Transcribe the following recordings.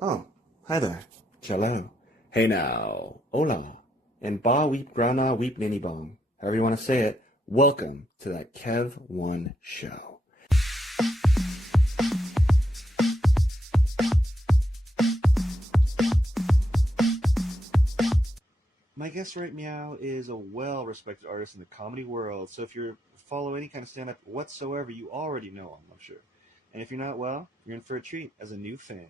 Oh, hi there. Cello. Hey now. Hola. And ba weep grana weep ninny bong. However you want to say it. Welcome to that Kev1 show. My guest right meow is a well-respected artist in the comedy world. So if you follow any kind of stand-up whatsoever, you already know him, I'm sure. And if you're not, well, you're in for a treat as a new fan.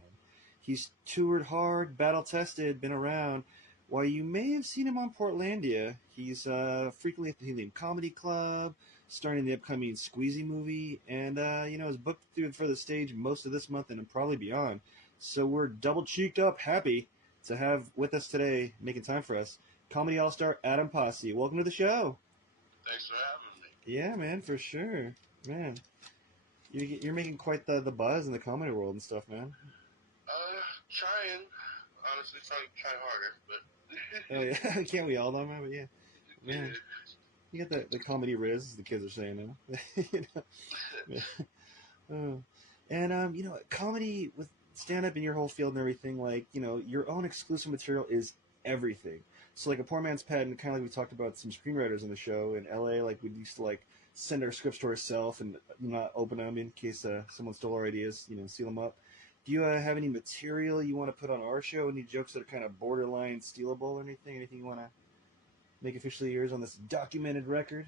He's toured hard, battle-tested, been around. While you may have seen him on Portlandia, he's frequently at the Helium Comedy Club, starring in the upcoming Squeezy movie, and is booked through for the stage most of this month and probably beyond. So we're double-cheeked up, happy to have with us today, making time for us, comedy all-star Adam Pasi. Welcome to the show. Thanks for having me. Yeah, man, for sure. Man, you're making quite the buzz in the comedy world and stuff, man. Trying. Honestly, trying harder, but... Oh, yeah. Can't we all, though, man? But yeah. Man, you got the comedy riz, as the kids are saying now. you know? Oh. And, comedy with stand-up in your whole field and everything, like, your own exclusive material is everything. So, like, a poor man's pet, and kind of like we talked about some screenwriters on the show in LA, like, we used to, like, send our scripts to ourselves and not open them in case someone stole our ideas, seal them up. Do you have any material you want to put on our show? Any jokes that are kind of borderline stealable or anything? Anything you want to make officially yours on this documented record?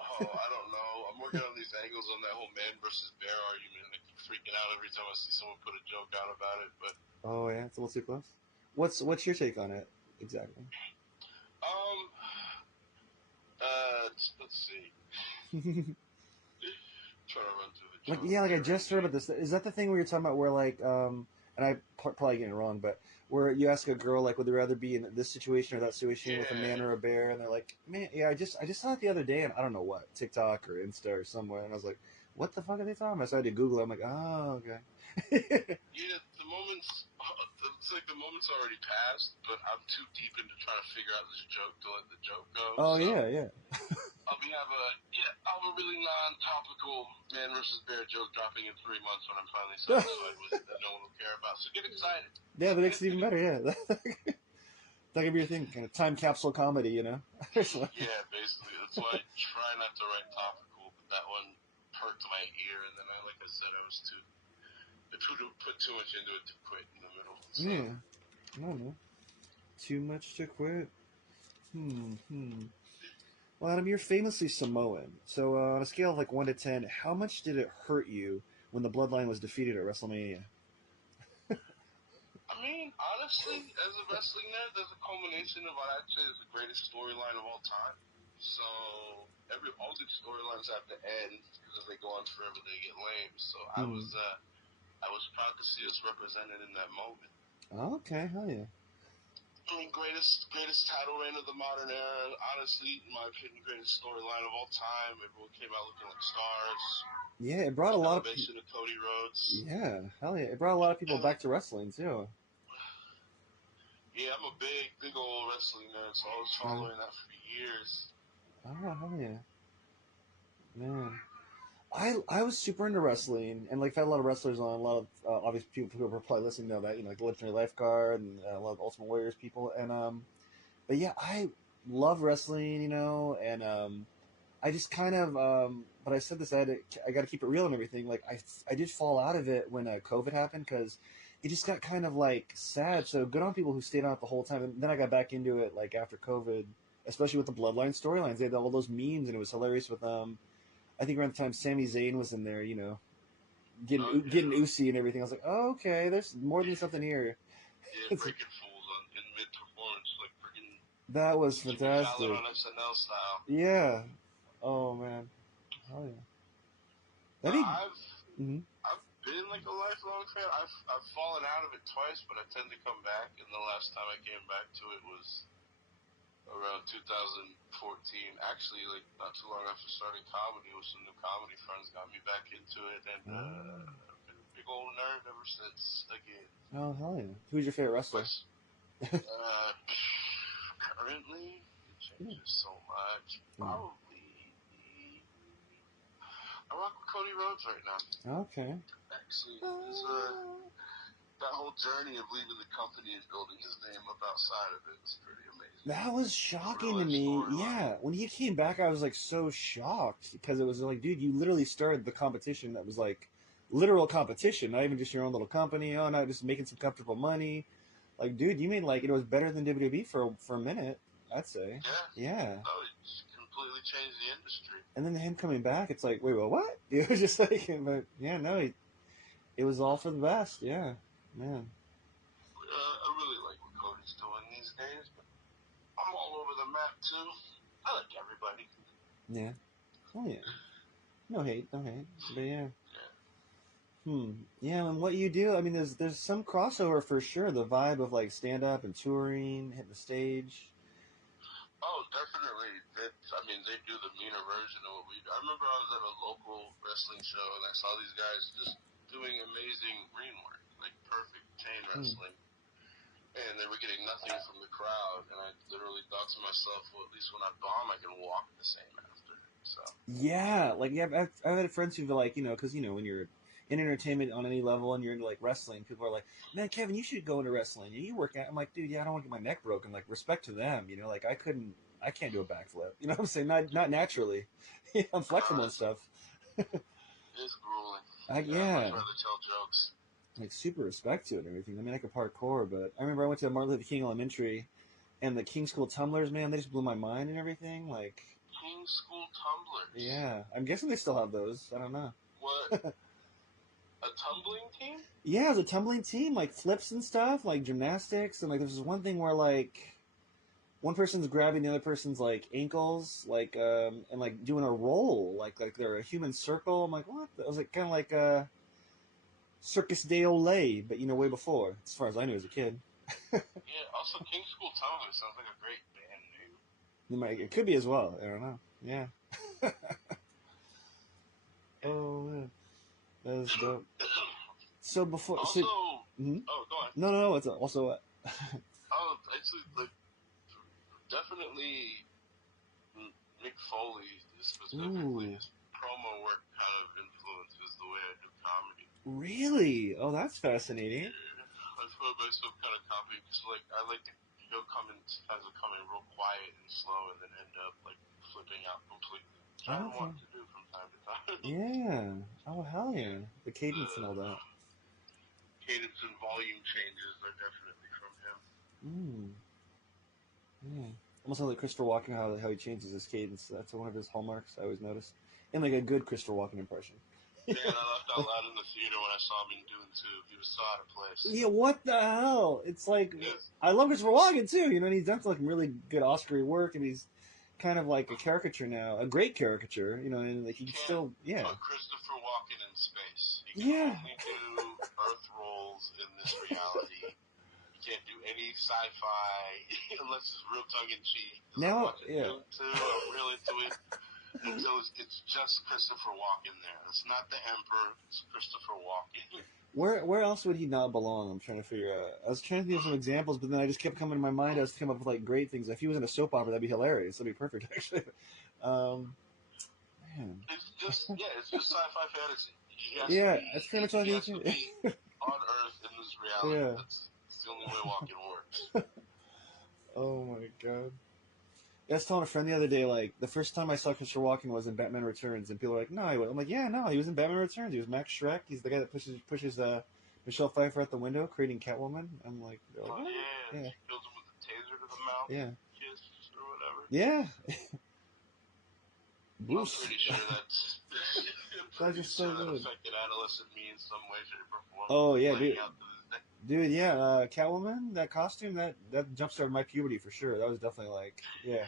Oh, I don't know. I'm working on these angles on that whole man versus bear argument. I keep freaking out every time I see someone put a joke out about it, but... Oh, yeah? It's a little too close? What's your take on it, exactly? Um, let's see. Trying to run through the Like, joke. yeah, like I just heard about this. Is that the thing where you're talking about where, like, and I probably getting it wrong, but where you ask a girl, like, would they rather be in this situation or that situation with a man or a bear? And they're like, man, yeah, I just saw it the other day, and I don't know what, TikTok or Insta or somewhere, and I was like, what the fuck are they talking about? So I had to Google it. I'm like, oh, okay. Yeah, the moment's... It's like the moment's already passed, but I'm too deep into trying to figure out this joke to let the joke go. Oh, so yeah. I'll have a really non-topical man versus bear joke dropping in 3 months when I'm finally satisfied with it that no one will care about. So get excited. Yeah, that makes it even better, yeah. That could be your thing, kind of time capsule comedy, Yeah, basically. That's why I try not to write topical, but that one perked my ear, and then like I said, I put too much into it to quit in the middle. So. Yeah. I don't know. Too much to quit? Well, Adam, you're famously Samoan. So, on a scale of like 1 to 10, how much did it hurt you when the Bloodline was defeated at WrestleMania? I mean, honestly, as a wrestling nerd, there's a culmination of what I'd say is the greatest storyline of all time. So, all good storylines have to end because if they go on forever, they get lame. So, I was proud to see us represented in that moment. Oh, okay, hell yeah. I mean, greatest title reign of the modern era. Honestly, in my opinion, greatest storyline of all time. Everyone came out looking like stars. Yeah, it brought a lot of elevation of Cody Rhodes. Yeah, hell yeah. It brought a lot of people back to wrestling, too. Yeah, I'm a big old wrestling nerd, so I was following that for years. Oh, hell yeah. Man. I was super into wrestling, and like, I've had a lot of wrestlers on, a lot of obvious people who are probably listening know that, like the Legendary Lifeguard and a lot of Ultimate Warriors people, and but yeah, I love wrestling, and I just kind of but I said this, I got to keep it real and everything. Like, I did fall out of it when COVID happened because it just got kind of like sad. So good on people who stayed on it the whole time, and then I got back into it like after COVID, especially with the Bloodline storylines. They had all those memes, and it was hilarious with I think around the time Sami Zayn was in there, getting Usi and everything. I was like, oh, okay, there's more than something here. Yeah, breaking fools in mid performance, like freaking. That was fantastic. On SNL style. Yeah. Oh man. Oh yeah. I've been like a lifelong fan. I've fallen out of it twice, but I tend to come back. And the last time I came back to it was around 2014. Actually, like not too long after starting comedy, with some new comedy friends got me back into it, and I've been a big old nerd ever since. Again. Oh hell yeah! Who's your favorite wrestler? Currently, it changes so much. Probably. I rock with Cody Rhodes right now. Okay. Actually, that whole whole journey of leaving the company and building his name up outside of it was pretty amazing. That was shocking to me. Yeah, when he came back, I was like so shocked because it was like, dude, you literally started the competition that was like literal competition, not even just your own little company. Oh, not just making some comfortable money. Like, dude, you made like it was better than WWE for a minute, I'd say. Yeah. Yeah. No, it just completely changed the industry. And then him coming back, it's like, wait, well, what? It was just like, but yeah, no, it was all for the best. Yeah, man. I really like what Cody's doing these days, but I'm all over the map too. I like everybody. Yeah. Oh yeah. No hate, no hate. But yeah. Yeah. Yeah, and what you do, I mean, there's some crossover for sure. The vibe of like stand up and touring, hitting the stage. Oh, definitely. They do the meaner version of what we do. I remember I was at a local wrestling show and I saw these guys just doing amazing ring work, like perfect chain wrestling. And they were getting nothing from the crowd. And I literally thought to myself, well, at least when I bomb, I can walk the same after. So. Yeah, like yeah, I've had friends who've like because when you're in entertainment on any level and you're into like wrestling, people are like, man, Kevin, you should go into wrestling. You work out. I'm like, dude, yeah, I don't want to get my neck broken. Like, respect to them, like I can't do a backflip. You know what I'm saying? Not naturally. I'm flexible and stuff. It's grueling. Yeah. I'd much rather tell jokes. Like super respect to it and everything. I mean, I could parkour, but I remember I went to Martin Luther King Elementary, and the King School tumblers, man, they just blew my mind and everything. Like King School tumblers. Yeah, I'm guessing they still have those. I don't know. What? A tumbling team? Yeah, it was a tumbling team, like flips and stuff, like gymnastics, and like there's this one thing where like one person's grabbing the other person's like ankles, like and like doing a roll, like they're a human circle. I'm like, what? It was like kind of like a Circus de Olay, but way before, as far as I knew as a kid. Yeah. Also, King School tumblers sounds like a great band name. It could be as well. I don't know. Yeah. Oh man, that is dope. So before, also, oh, go on. No. It's also what? Actually, definitely Mick Foley, specifically, his promo work kind of influences the way I do comedy. Really? Oh, that's fascinating. Yeah, I find myself kind of copying because, I like to come in real quiet and slow, and then end up flipping out completely. Which I want to do from time to time. Yeah. Oh, hell yeah. The cadence and all that. Cadence and volume changes are definitely from him. Yeah. Almost like Christopher Walken, how he changes his cadence. That's one of his hallmarks I always noticed. And like a good Christopher Walken impression. Yeah, and I laughed out loud in the theater when I saw him in Dune 2. He was so out of place. Yeah, what the hell? It's like, yes. I love Christopher Walken too, and he's done some really good Oscar work, and he's kind of like a caricature now, a great caricature, and like he can still, yeah. Put Christopher Walken in space. He can only do Earth roles in this reality. He can't do any sci-fi unless it's real tongue-in-cheek. Now, I'm watching Dune 2, I'm real into it. And so it's just Christopher Walken there. It's not the Emperor, it's Christopher Walken. Where else would he not belong? I'm trying to figure out. I was trying to think of some examples, but then I just kept coming to my mind. I was coming up with great things. If he was in a soap opera, that'd be hilarious. That'd be perfect, actually. Man. It's just sci-fi fantasy. That's pretty much all he has to be on Earth in this reality. Yeah. That's the only way Walken works. Oh my god. I was telling a friend the other day, the first time I saw Christopher Walken was in Batman Returns, and people are like, no, he was. I'm like, yeah, no, he was in Batman Returns. He was Max Schreck. He's the guy that pushes Michelle Pfeiffer out the window, creating Catwoman. I'm like, yeah. He kills him with a taser to the mouth. Yeah. Kiss or whatever. Yeah. I'm pretty sure that's just so good. That affected adolescent me in some way, shape, or form. Oh yeah, dude. Dude, yeah, Catwoman, that costume, that jumpstarted my puberty for sure. That was definitely yeah.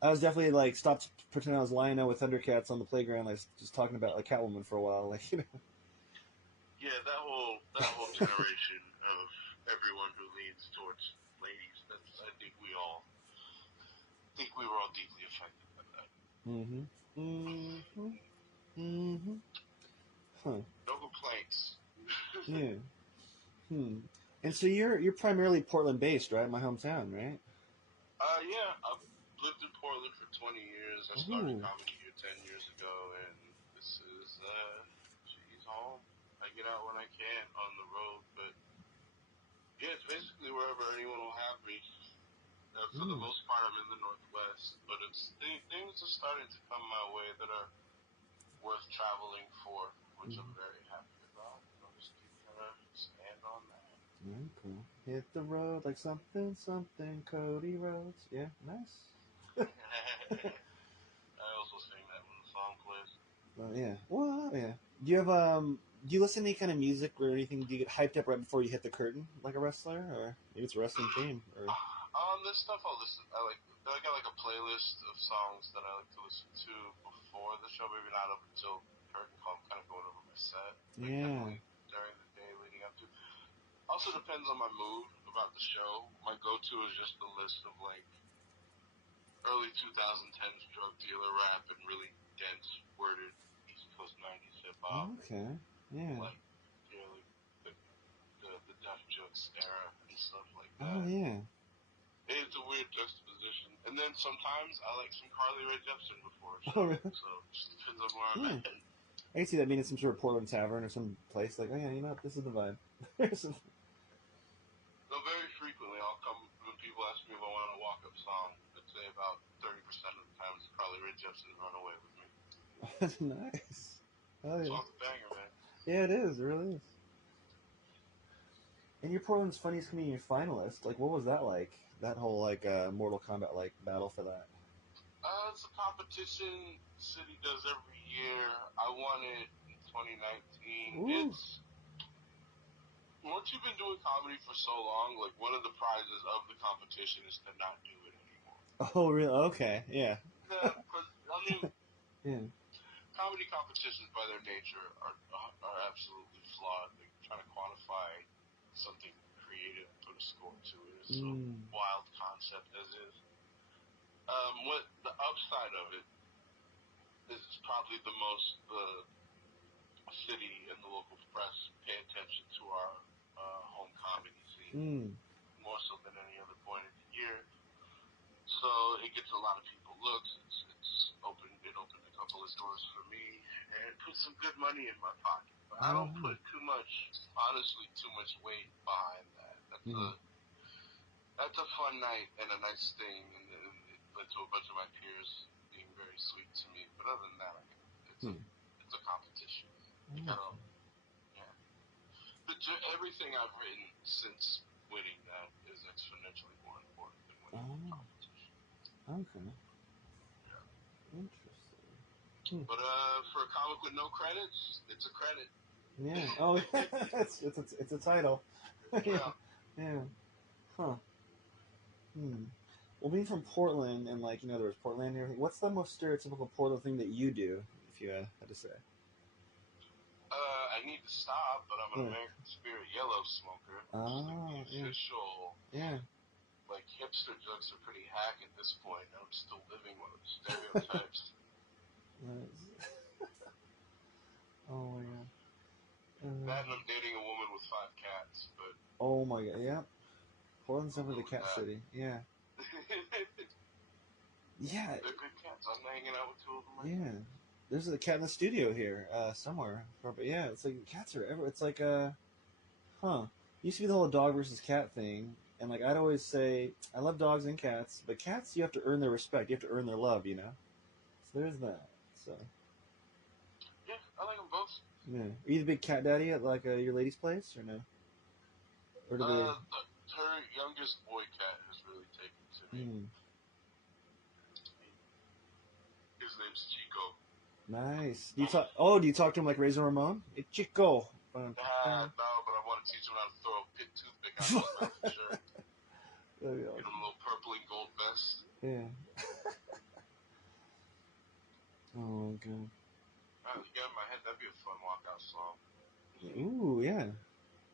I was definitely stopped pretending I was Lionel with Thundercats on the playground. I was just talking about Catwoman for a while, Yeah, that whole generation of everyone who leans towards ladies. I think we were all deeply affected by that. Huh. No complaints. Yeah. And so you're primarily Portland based, right? My hometown, right? Yeah. I've lived in Portland for 20 years. I started comedy here 10 years ago, and this is she's home. I get out when I can on the road, but wherever anyone will have me. For the most part, I'm in the Northwest, but things are starting to come my way that are worth traveling for, which I'm very happy about. I'll just keep trying to stand on that. Very cool. Hit the road like something, something, Cody Rhodes. Yeah, nice. I also sing that when the song plays. Yeah. Well, yeah. Do you listen to any kind of music or anything? Do you get hyped up right before you hit the curtain like a wrestler, or maybe it's a wrestling theme? Or This stuff I'll listen. I got like a playlist of songs that I like to listen to before the show. Maybe not up until curtain call. I'm kind of going over my set. Like yeah. definitely during the day leading up to. Also depends on my mood about the show. My go-to is just a list of like early 2010s drug dealer rap and really dense worded East Coast 90s hip hop. Okay. Yeah. Like, like the Def Jux era and stuff like Oh that. yeah. It's a weird juxtaposition. And then sometimes I like some Carly Rae Jepsen before a show. Oh really? So it just depends on where I'm at. I can see that being in some sort of Portland tavern or some place like, oh yeah, you know what, this is the vibe. So very frequently I'll come when people ask me if I want a walk-up song. I'd say about 30% of the time it's Carly Rae Jepsen Run Away with Me. That's nice. Oh yeah. Song's a banger, man. Yeah, it is. It really is. And you're Portland's Funniest Comedian finalist. Like, what was that like? That whole like Mortal Kombat like battle for that. It's a competition the city does every year. I won it in 2019. Ooh. It's once you've been doing comedy for so long, like one of the prizes of the competition is to not do it anymore. Oh, really? Okay, yeah. Yeah, because I mean, Yeah. comedy competitions by their nature are absolutely flawed. They're trying to quantify something creative, put a score to it. It's a wild concept as is. What the upside of it is probably the most the city and the local press pay attention to our home comedy scene more so than any other point of the year. So it gets a lot of people looks. It opened a couple of doors for me and put some good money in my pocket. But I don't put honestly too much weight behind that. That's a fun night and a nice thing, and it led to a bunch of my peers being very sweet to me. But other than that, it's a competition. Everything I've written since winning that is exponentially more important than winning the competition. Okay. Yeah. Interesting. But for a comic with no credits, it's a credit. Yeah. Oh, it's a title. Yeah. Yeah. Huh. Well, being from Portland and like there was Portlandia and everything. What's the most stereotypical Portland thing that you do, if you had to say? I need to stop, but I'm an American Spirit Yellow smoker. The official. Yeah. Like hipster jokes are pretty hack at this point. I'm still living one of the stereotypes. Oh my god. That and I'm dating a woman with 5 cats, but. Oh my god, yeah. Portland's definitely the cat city. Yeah. Yeah. They're good cats. I'm hanging out with 2 of them right now. There's a cat in the studio here, somewhere. But yeah, it's like cats are everywhere. It's like used to be the whole dog versus cat thing, and like I'd always say, I love dogs and cats, but cats you have to earn their respect, you have to earn their love, So there's that. So. Yeah, I like them both. Yeah. Are you the big cat daddy at like your lady's place or no? Or do they? Her youngest boy cat has really taken to me. His name's Chico. Nice. Do you talk to him like Razor Ramon? Hey, Chico. No, but I want to teach him how to throw a pit toothpick out of his mouth for sure. Get him a little purple and gold vest. Yeah. Oh god. You got in my head. That'd be a fun walkout song. Ooh, yeah.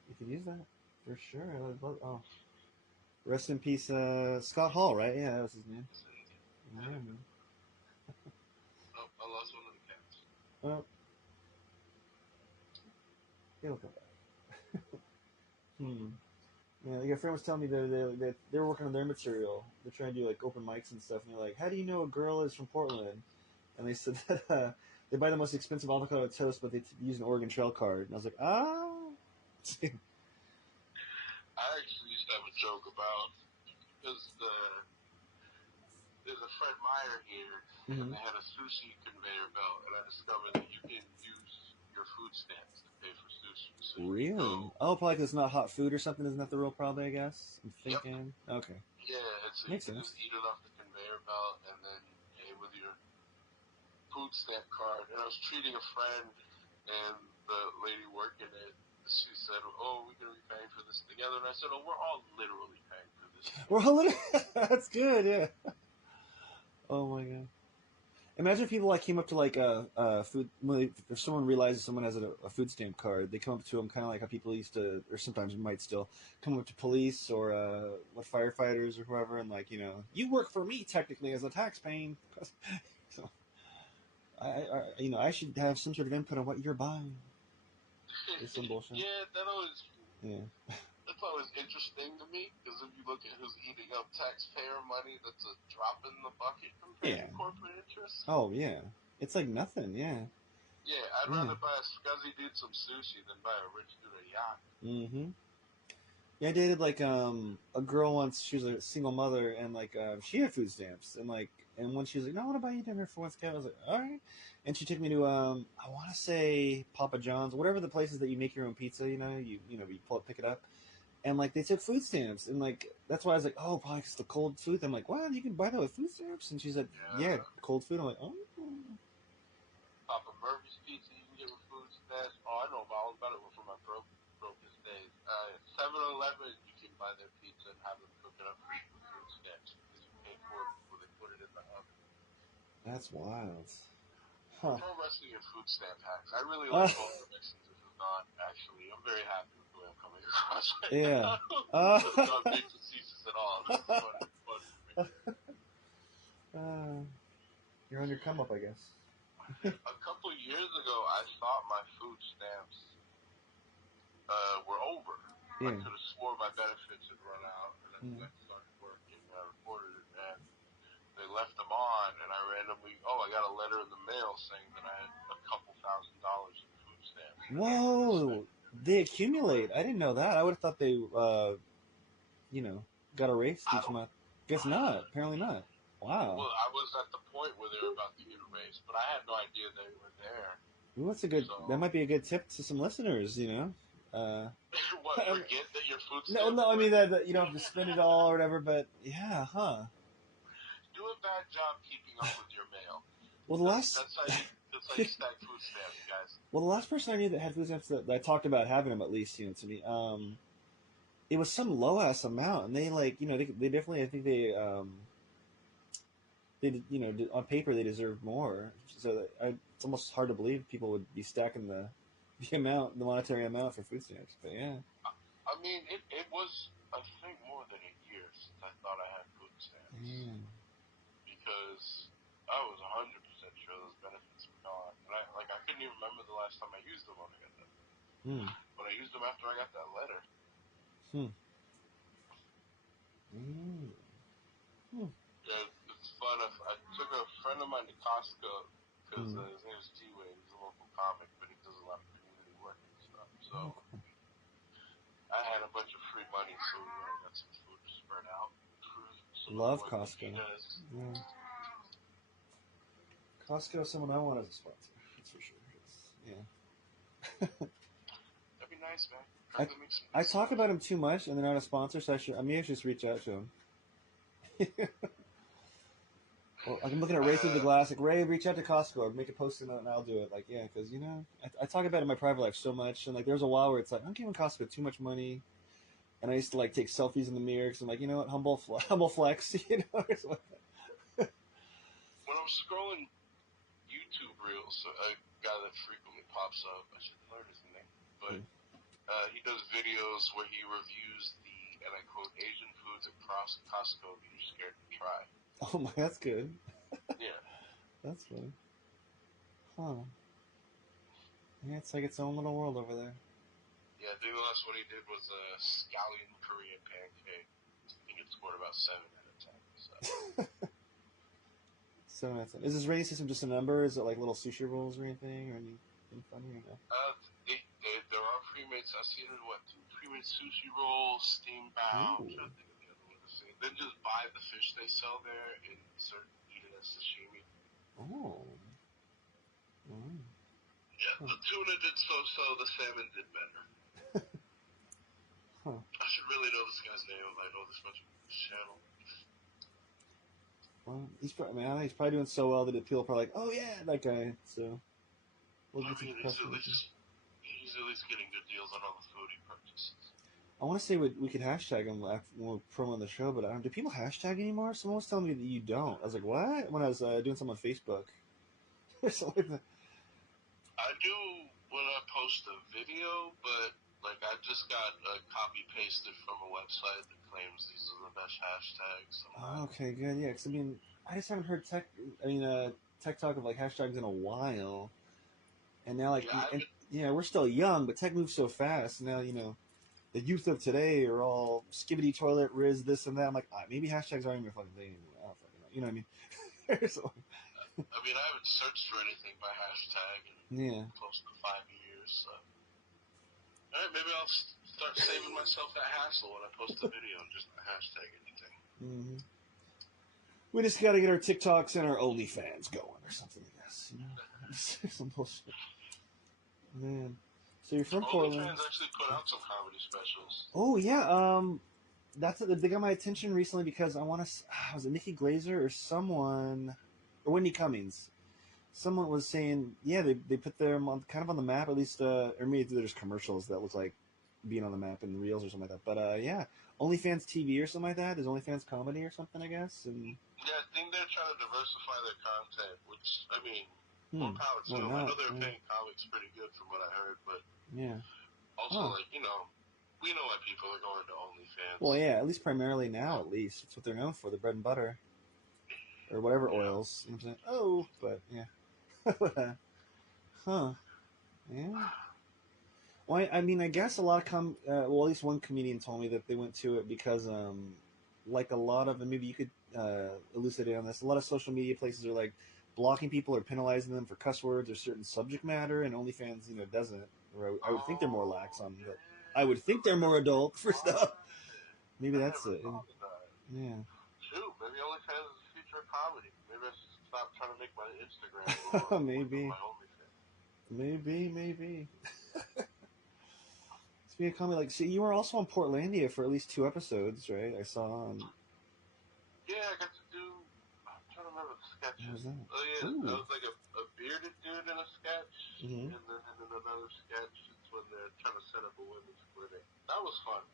You could use that for sure. Rest in peace, Scott Hall, right? Yeah, that was his name. Yeah, man. I lost one of the cats. Well, he'll come back. Yeah, like a friend was telling me they're working on their material. They're trying to do like open mics and stuff, and they're like, "How do you know a girl is from Portland?" And they said that they buy the most expensive avocado toast, but they use an Oregon Trail card. And I was like, ah. I actually used to have a joke about because there's a Fred Meyer here, and they had a sushi conveyor belt, and I discovered that you can use your food stamps to pay for sushi. So you can Really? go. Oh, probably because it's not hot food or something. Isn't that the rule? Probably, I guess. I'm Yep. thinking. Okay, Yeah, and so you makes can just sense. eat it off the conveyor belt and then pay with your food stamp card. And I was treating a friend, and the lady working it, she said, "Oh, we're gonna be paying for this together." And I said, "Oh, we're all literally paying for this We're together." all that's good. Yeah. Oh my god. Imagine if people like came up to like a food if someone realizes someone has a food stamp card, they come up to them kind of like how people used to, or sometimes might still come up to police or what firefighters or whoever, and like you work for me technically as a taxpaying. So I should have some sort of input on what you're buying. It's some bullshit. Yeah, Yeah. that's always interesting to me because if you look at who's eating up taxpayer money, that's a drop in the bucket compared Yeah. to corporate interests. Oh yeah. It's like nothing. Yeah. Yeah, I'd Yeah. rather buy a scuzzy dude some sushi than buy a rich dude a yacht. Mm-hmm. Yeah, I dated like a girl once. She was a single mother, and like she had food stamps, and when she was like, "No, I want to buy you dinner for once, Kat," I was like, "All right," and she took me to I want to say Papa John's, whatever the places that you make your own pizza. You pull it, pick it up, and like they took food stamps, and like that's why I was like, "Oh, probably it's the cold food." I'm like, "Wow, you can buy that with food stamps," and she said, "Yeah, Yeah. cold food." I'm like, "Oh." Papa Murphy's Pizza you can get with food stamps. Oh, I know all about it from my brokest days. 7-Eleven, you can buy their pizza and have them cook it up for you with food stamps because you pay for it before they put it in the oven. That's wild. Huh. Pro wrestling and food stamp hacks. I really like both directions. This is not actually. I'm very happy with the way I'm coming across right Yeah. now. This is not being facetious at all. This is fun for me. You're on your come up, I guess. A couple years ago, I thought my food stamps were over. I Yeah. could have swore my benefits had run out, and then Mm. I started working. I reported it, and they left them on, and I randomly, I got a letter in the mail saying that I had a couple $1,000s in food stamps. And I had to spend Whoa, they accumulate. I didn't know that. I would have thought they, you know, got erased I each don't. month. Guess not. Apparently not. Wow. Well, I was at the point where they were about to get erased, but I had no idea they were there. Ooh, that's a good. So, That might be a good tip to some listeners. what? Forget that your food No, stamps no. I were. mean that you don't have to spend it all or whatever. But yeah, huh? Do a bad job keeping up with your mail. Well, the last. That's how you stack food stamps, guys. Well, the last person I knew that had food stamps that I talked about having them at least, to me. It was some low ass amount, and they they definitely. I think on paper they deserve more. So it's almost hard to believe people would be stacking the monetary amount for food stamps. But yeah, I mean, it was, I think, more than a year since I thought I had food stamps. man. Because I was 100% sure those benefits were gone. And I couldn't even remember the last time I used them when I got that. Hmm. But I used them after I got that letter. Hmm. Mm. Hmm. Yeah, it's fun. I took a friend of mine to Costco because Hmm. his name is T-Wade. He's a local comic, but he does a lot of community work and stuff. So Oh, cool. I had a bunch of free money, so we went and got some food to spread out for some of the Love work that he Costco. does. Yeah. Costco, someone I want as a sponsor. That's for sure. Yeah. That'd be nice, man. I Probably make some I good talk stuff. about them too much, and they're not a sponsor, so I may just reach out to them. Well, like I'm looking at Ray through the glass. Like Ray, reach out to Costco or make a post and I'll do it. Like yeah, because I talk about it in my private life so much, and like there's a while where it's like I'm giving Costco too much money, and I used to like take selfies in the mirror because I'm like, you know what, humble flex, or something. When I'm scrolling YouTube reels, a guy that frequently pops up, I should learn his name, but he does videos where he reviews the, and I quote, Asian foods across Costco that you're scared to try. Oh my, that's good. Yeah. That's funny. Huh? Yeah, it's like its own little world over there. Yeah, I think the last one he did was a scallion Korean pancake. I think it scored about 7 out of 10. So. So that's it. Is this rating system just a number? Is it like little sushi rolls or anything, or anything funny or no? There are pre-made. I've seen it, 2 pre-made sashimi sushi roll, steam bao. I'm Ooh. trying to think of the other one to say. Then just buy the fish they sell there and eat it as sashimi. Oh. Oh. Yeah, Huh. the tuna did so. The salmon did better. Huh. I should really know this guy's name if I know this much about his channel. Well, he's probably, man, he's probably doing so well that people are probably like, oh yeah, that guy. So we'll I get some mean, press. he's at least getting good deals on all the food he purchases. I want to say we could hashtag him when we promo the show, but do people hashtag anymore? Someone was telling me that you don't. I was like, what? When I was doing something on Facebook or something like that. I do when I post a video, but like I just got copy pasted from a website that claims these are the best hashtags. Oh, okay, good. Yeah, because I mean, I just haven't heard tech talk of like hashtags in a while, and now like, Yeah, and yeah, we're still young, but tech moves so fast. Now the youth of today are all skibbity toilet riz this and that. I'm like, maybe hashtags aren't even a fucking thing anymore. I don't fucking know. You know what I mean? So, I haven't searched for anything by hashtag yeah. in close to 5 years. So. All right, maybe I'll start saving myself that hassle when I post a video and just not hashtag anything. Mm-hmm. We just got to get our TikToks and our OnlyFans going or something, I guess. Some bullshit. Man. So you're from Portland. OnlyFans actually put out some comedy specials. Oh, yeah. They got my attention recently because I want to. Was it Nikki Glazer or someone, or Wendy Cummings? Someone was saying, yeah, they put them on kind of on the map, at least, or maybe there's commercials that look like being on the map in reels or something like that. But yeah, OnlyFans TV or something like that. There's OnlyFans comedy or something, I guess. And yeah, I think they're trying to diversify their content, which I mean, more power to why them. I know not? they're Yeah. paying comics pretty good from what I heard, but Yeah. also like we know why people are going to OnlyFans. Well, yeah, at least primarily now, at least it's what they're known for, the bread and butter, or whatever oils. You know what I'm saying? Oh, but yeah. Huh. Yeah. Well, I mean, I guess a lot of well, at least one comedian told me that they went to it because, like a lot of, and maybe you could elucidate on this. A lot of social media places are like blocking people or penalizing them for cuss words or certain subject matter, and OnlyFans, doesn't. Or I would think they're more lax on that. I would think they're more adult for stuff. Maybe that's it. Yeah. Shoot, maybe OnlyFans is the future of comedy. Maybe I should stop trying to make my Instagram Maybe. my OnlyFans. Maybe. Speaking of comedy, see, you were also on Portlandia for at least 2 episodes, right? I saw. Yeah, I got to do. I'm trying to remember the sketches. What was that? Oh yeah, Ooh. I was like a bearded dude in a sketch, Mm-hmm. and then in another sketch, it's when they're trying to set up a women's clinic. That was fun.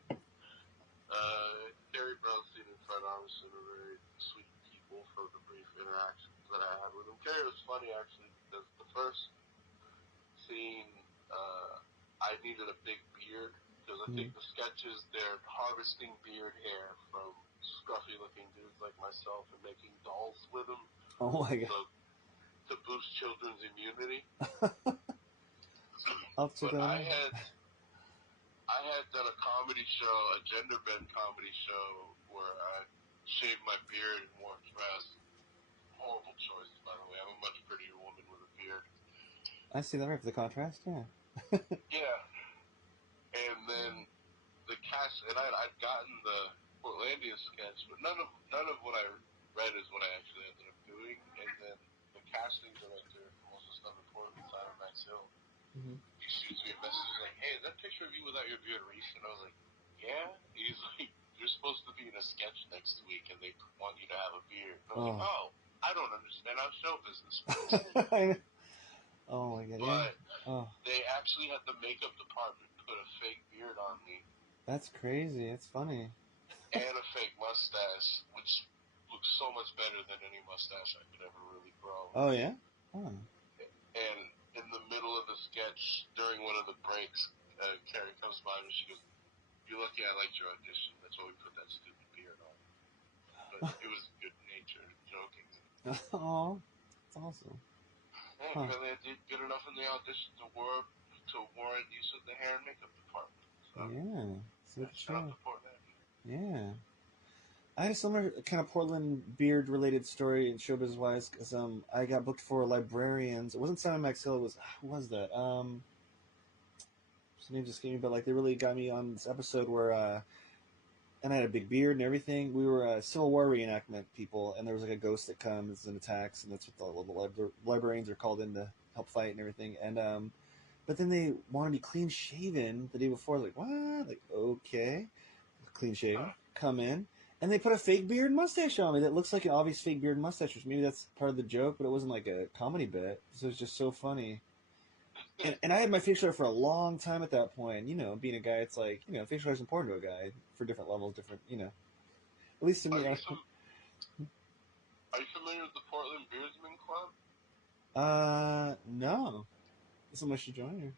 Gary Brownstein and Fred Armisen are very sweet people for the brief interactions that I had with them. Gary was funny actually because the first scene, I needed a big beard because I think the sketches they're harvesting beard hair from scruffy looking dudes like myself and making dolls with them. Oh my god. To boost children's immunity. I'll check But that I out. had done a comedy show, a gender bend comedy show where I shaved my beard and wore a dress. Horrible choice, by the way. I'm a much prettier woman with a beard. I see that right for the contrast, yeah. Yeah. And then the cast, and I'd gotten the Portlandia sketch, but none of what I read is what I actually ended up doing. And then the casting director from most of the stuff in Portland, Simon Max Hill, he shoots me a message. He's like, "Hey, is that picture of you without your beard recent?" I was like, "Yeah." He's like, "You're supposed to be in a sketch next week, and they want you to have a beard." And I was like, "Oh, I don't understand how show business works." Oh my god, but yeah. they actually had the makeup department put a fake beard on me. That's crazy. It's funny. And a fake mustache, which looks so much better than any mustache I could ever really grow. Oh yeah? Oh. And in the middle of the sketch, during one of the breaks, Carrie comes by and she goes, "You're lucky I liked your audition. That's why we put that stupid beard on." But it was good-natured joking. Oh, that's awesome. And apparently I did good enough in the audition to warrant use of the hair and makeup department. So, yeah. shout out to Portlandia. Yeah. I had a similar kind of Portland beard related story in showbiz wise because I got booked for Librarians. It wasn't Simon Max Hill. It was who was that? His name's escaping me, but like they really got me on this episode where and I had a big beard and everything. We were Civil War reenactment people, and there was like a ghost that comes and attacks, and that's what the librarians are called in to help fight and everything. And but then they wanted me clean shaven the day before. Like what? Like okay, clean shaven, come in, and they put a fake beard and mustache on me that looks like an obvious fake beard and mustache. Which maybe that's part of the joke, but it wasn't like a comedy bit. So it was just so funny. And I had my facial hair for a long time at that point. You know, being a guy, it's like, you know, facial hair is important to a guy for different levels, different, you know. At least to Are me. you are you familiar with the Portland Beardsman Club? No. Something I should join you.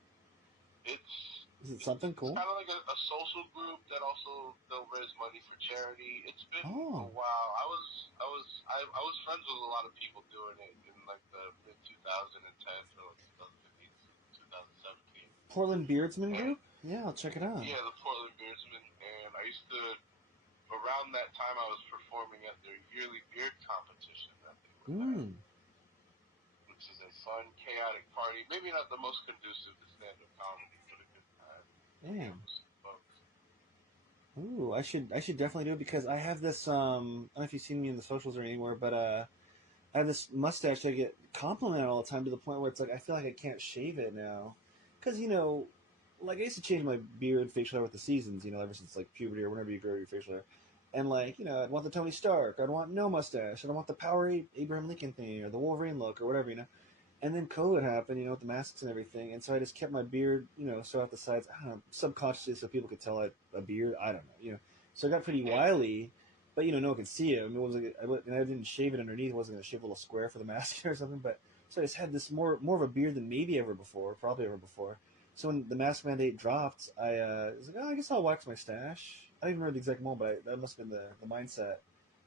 It's Is it something it's cool? kind of like a social group that also they'll raise money for charity. It's been a Oh, while. I was friends with a lot of people doing it in like the mid 2010 to 2015, 2017. Portland Beardsman And Group? Yeah, I'll check it out. yeah, the Portland Beardsmen, and I used to around that time I was performing at their yearly beard competition that they would have, Hmm. which is a fun, chaotic party. Maybe not the most conducive to stand-up comedy, but a good time. Yeah. With some folks. Ooh, I should definitely do it because I have this I don't know if you've seen me in the socials or anywhere, but I have this mustache that I get complimented all the time to the point where it's like I feel like I can't shave it now, because you know, like I used to change my beard, facial hair with the seasons, you know, ever since like puberty or whenever you grow your facial hair, and like you know, I'd want the Tony Stark, I'd want no mustache, I'd want the Power Abraham Lincoln thing or the Wolverine look or whatever, you know. And then COVID happened, you know, with the masks and everything, and so I just kept my beard, you know, so out the sides, I don't know, subconsciously, so people could tell I had a beard. I don't know, you know. So it got pretty wily, but you know, no one could see it. I mean, it was like, and I didn't shave it underneath. I wasn't gonna shave a little square for the mask or something. But so I just had this more of a beard than maybe ever before, probably ever before. So when the mask mandate dropped, I was like, oh, I guess I'll wax my stash. I don't even remember the exact moment, but that must have been the mindset,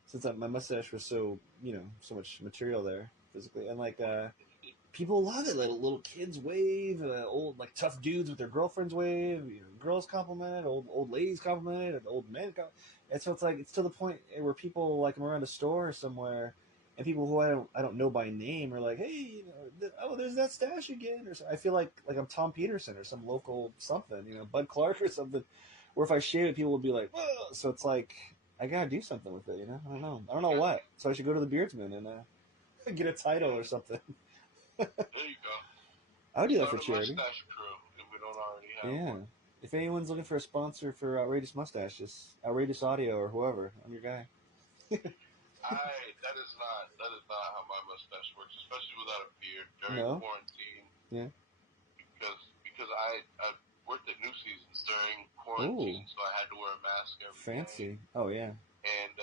since my mustache was so, you know, so much material there physically, and like people love it. Little kids wave, old like tough dudes with their girlfriends wave. You know, girls compliment it, old ladies compliment it, and old men. And so it's like it's to the point where people like I'm around a store somewhere, and people who I don't know by name are like, hey, you know, oh, there's that stash again. Or so, I feel like I'm Tom Peterson or some local something, you know, Bud Clark or something. Or if I shave it, people will be like, whoa. So it's like I gotta do something with it, you know. I don't know what. So I should go to the beardsman and get a title or something. There you go. I would do that Start for a charity. mustache crew if we don't already have Yeah. one. If anyone's looking for a sponsor for Outrageous Mustaches, Outrageous Audio or whoever, I'm your guy. That is not how my mustache works, especially without a beard during No? quarantine. Yeah. Because I worked at New Seasons during quarantine, Ooh, so I had to wear a mask every day. fancy. Oh, yeah. And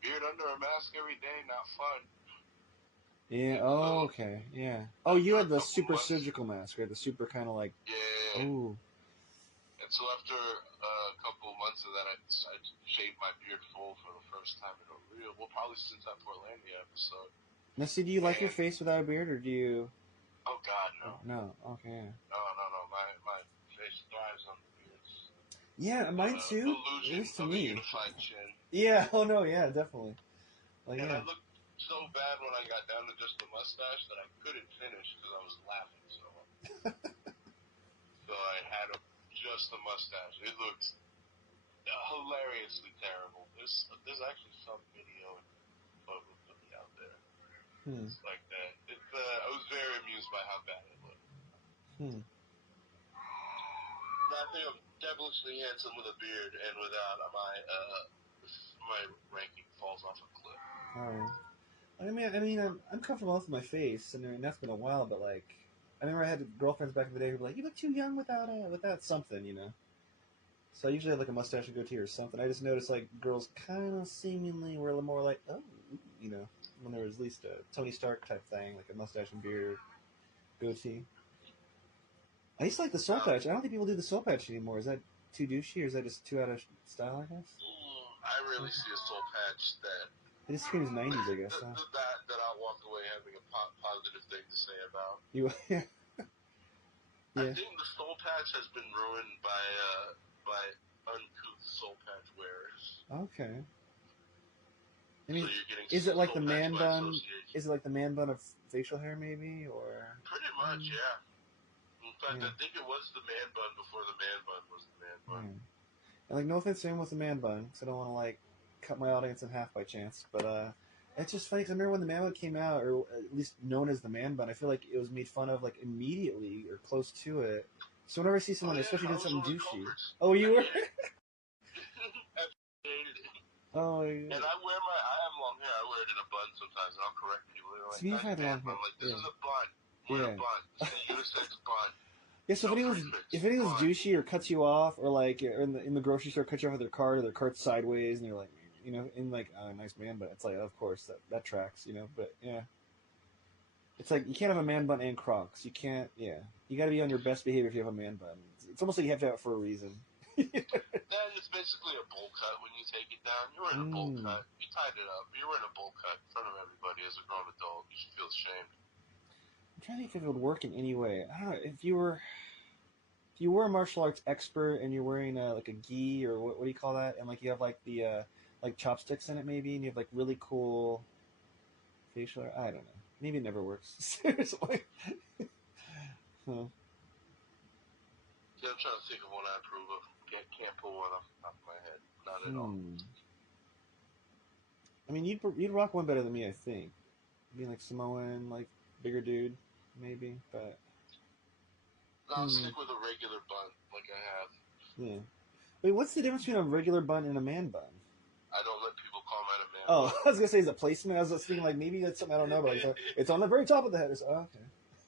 beard under a mask every day, not fun. Yeah. And so Oh, okay. Yeah. Oh, you after had a the couple super months, surgical mask, right? The super kind of like, yeah. oh, And so after a couple months of that, I shaved my beard full for the first time in a real, well, probably since that Portlandia episode. now see, do you like your And face without a beard, or do you? oh God, no, No. Okay. no. My face thrives on the beards. Yeah, The mine too. At illusion least to of a me. unified chin. Yeah. Oh no. Yeah. Definitely. Like And I yeah. looked so bad when I got down to just the mustache that I couldn't finish because I was laughing so much. So I had just the mustache. It looked hilariously terrible. There's actually some video and photos of me out there. Hmm. It's like that. I was very amused by how bad it looked. Hmm. But I think I'm devilishly handsome with a beard, and without my ranking falls off a cliff. All right. I'm comfortable with my face, and I mean, that's been a while. But like, I remember I had girlfriends back in the day who were like, "You look too young without something," you know. So I usually have like a mustache or goatee or something. I just noticed like girls kind of seemingly were a little more like, oh, you know, when there was at least a Tony Stark type thing, like a mustache and beard, goatee. I used to like the soul Now, patch. I don't think people do the soul patch anymore. Is that too douchey, or is that just too out of style? I guess I really see a soul patch that it just screams '90s. I guess. Huh? that I'll walk away having a positive thing to say about. You, yeah, I yeah. think the soul patch has been ruined by uncouth soul patch wearers. Okay. I So mean, you're getting is it like soul the patch man by bun? association. Is it like the man bun of facial hair, maybe, or? Pretty much, yeah. In fact, I think it was the man bun before the man bun was the man bun. And like, no offense to him with the man bun, because I don't want to like cut my audience in half by chance, but it's just funny because I remember when the man bun came out, or at least known as the man bun, I feel like it was made fun of like immediately or close to it. So whenever I see someone, especially doing something douchey, oh, you were. I hated it. Oh, yeah. And I have long hair. I wear it in a bun sometimes, and I'll correct people. They're like, so you've had long hair. I'm like, this is a bun. Wear a bun. It's a unisex bun. Yeah, so if anyone's douchey or cuts you off, or like in the grocery store cuts you off with their cart, or their cart's sideways, and you're like, in like, oh, nice man bun. It's like, of course that tracks, But yeah, it's like you can't have a man bun and Crocs. You can't. Yeah, you got to be on your best behavior if you have a man bun. It's almost like you have to have it for a reason. Then it's basically a bowl cut when you take it down. You're wearing a bowl cut. You tied it up. You're wearing a bowl cut in front of everybody as a grown adult. You should feel ashamed. I'm trying to think if it would work in any way. I don't know if you were a martial arts expert and you're wearing like a gi, or what do you call that, and like you have like the like chopsticks in it maybe, and you have like really cool facial hair. I don't know. Maybe it never works. Seriously. Huh. Yeah, I'm trying to think of one I approve of. Can't pull one off the top of my head. Not at all. I mean, you'd rock one better than me, I think. Being like Samoan, like bigger dude, maybe, but. I'll stick with a regular bun, like I have. Yeah. Wait, what's the difference between a regular bun and a man bun? I don't let people call mine a man bun. Oh, I was gonna say, is it placement? I was thinking like maybe that's something I don't know about. It's on the very top of the head. Okay.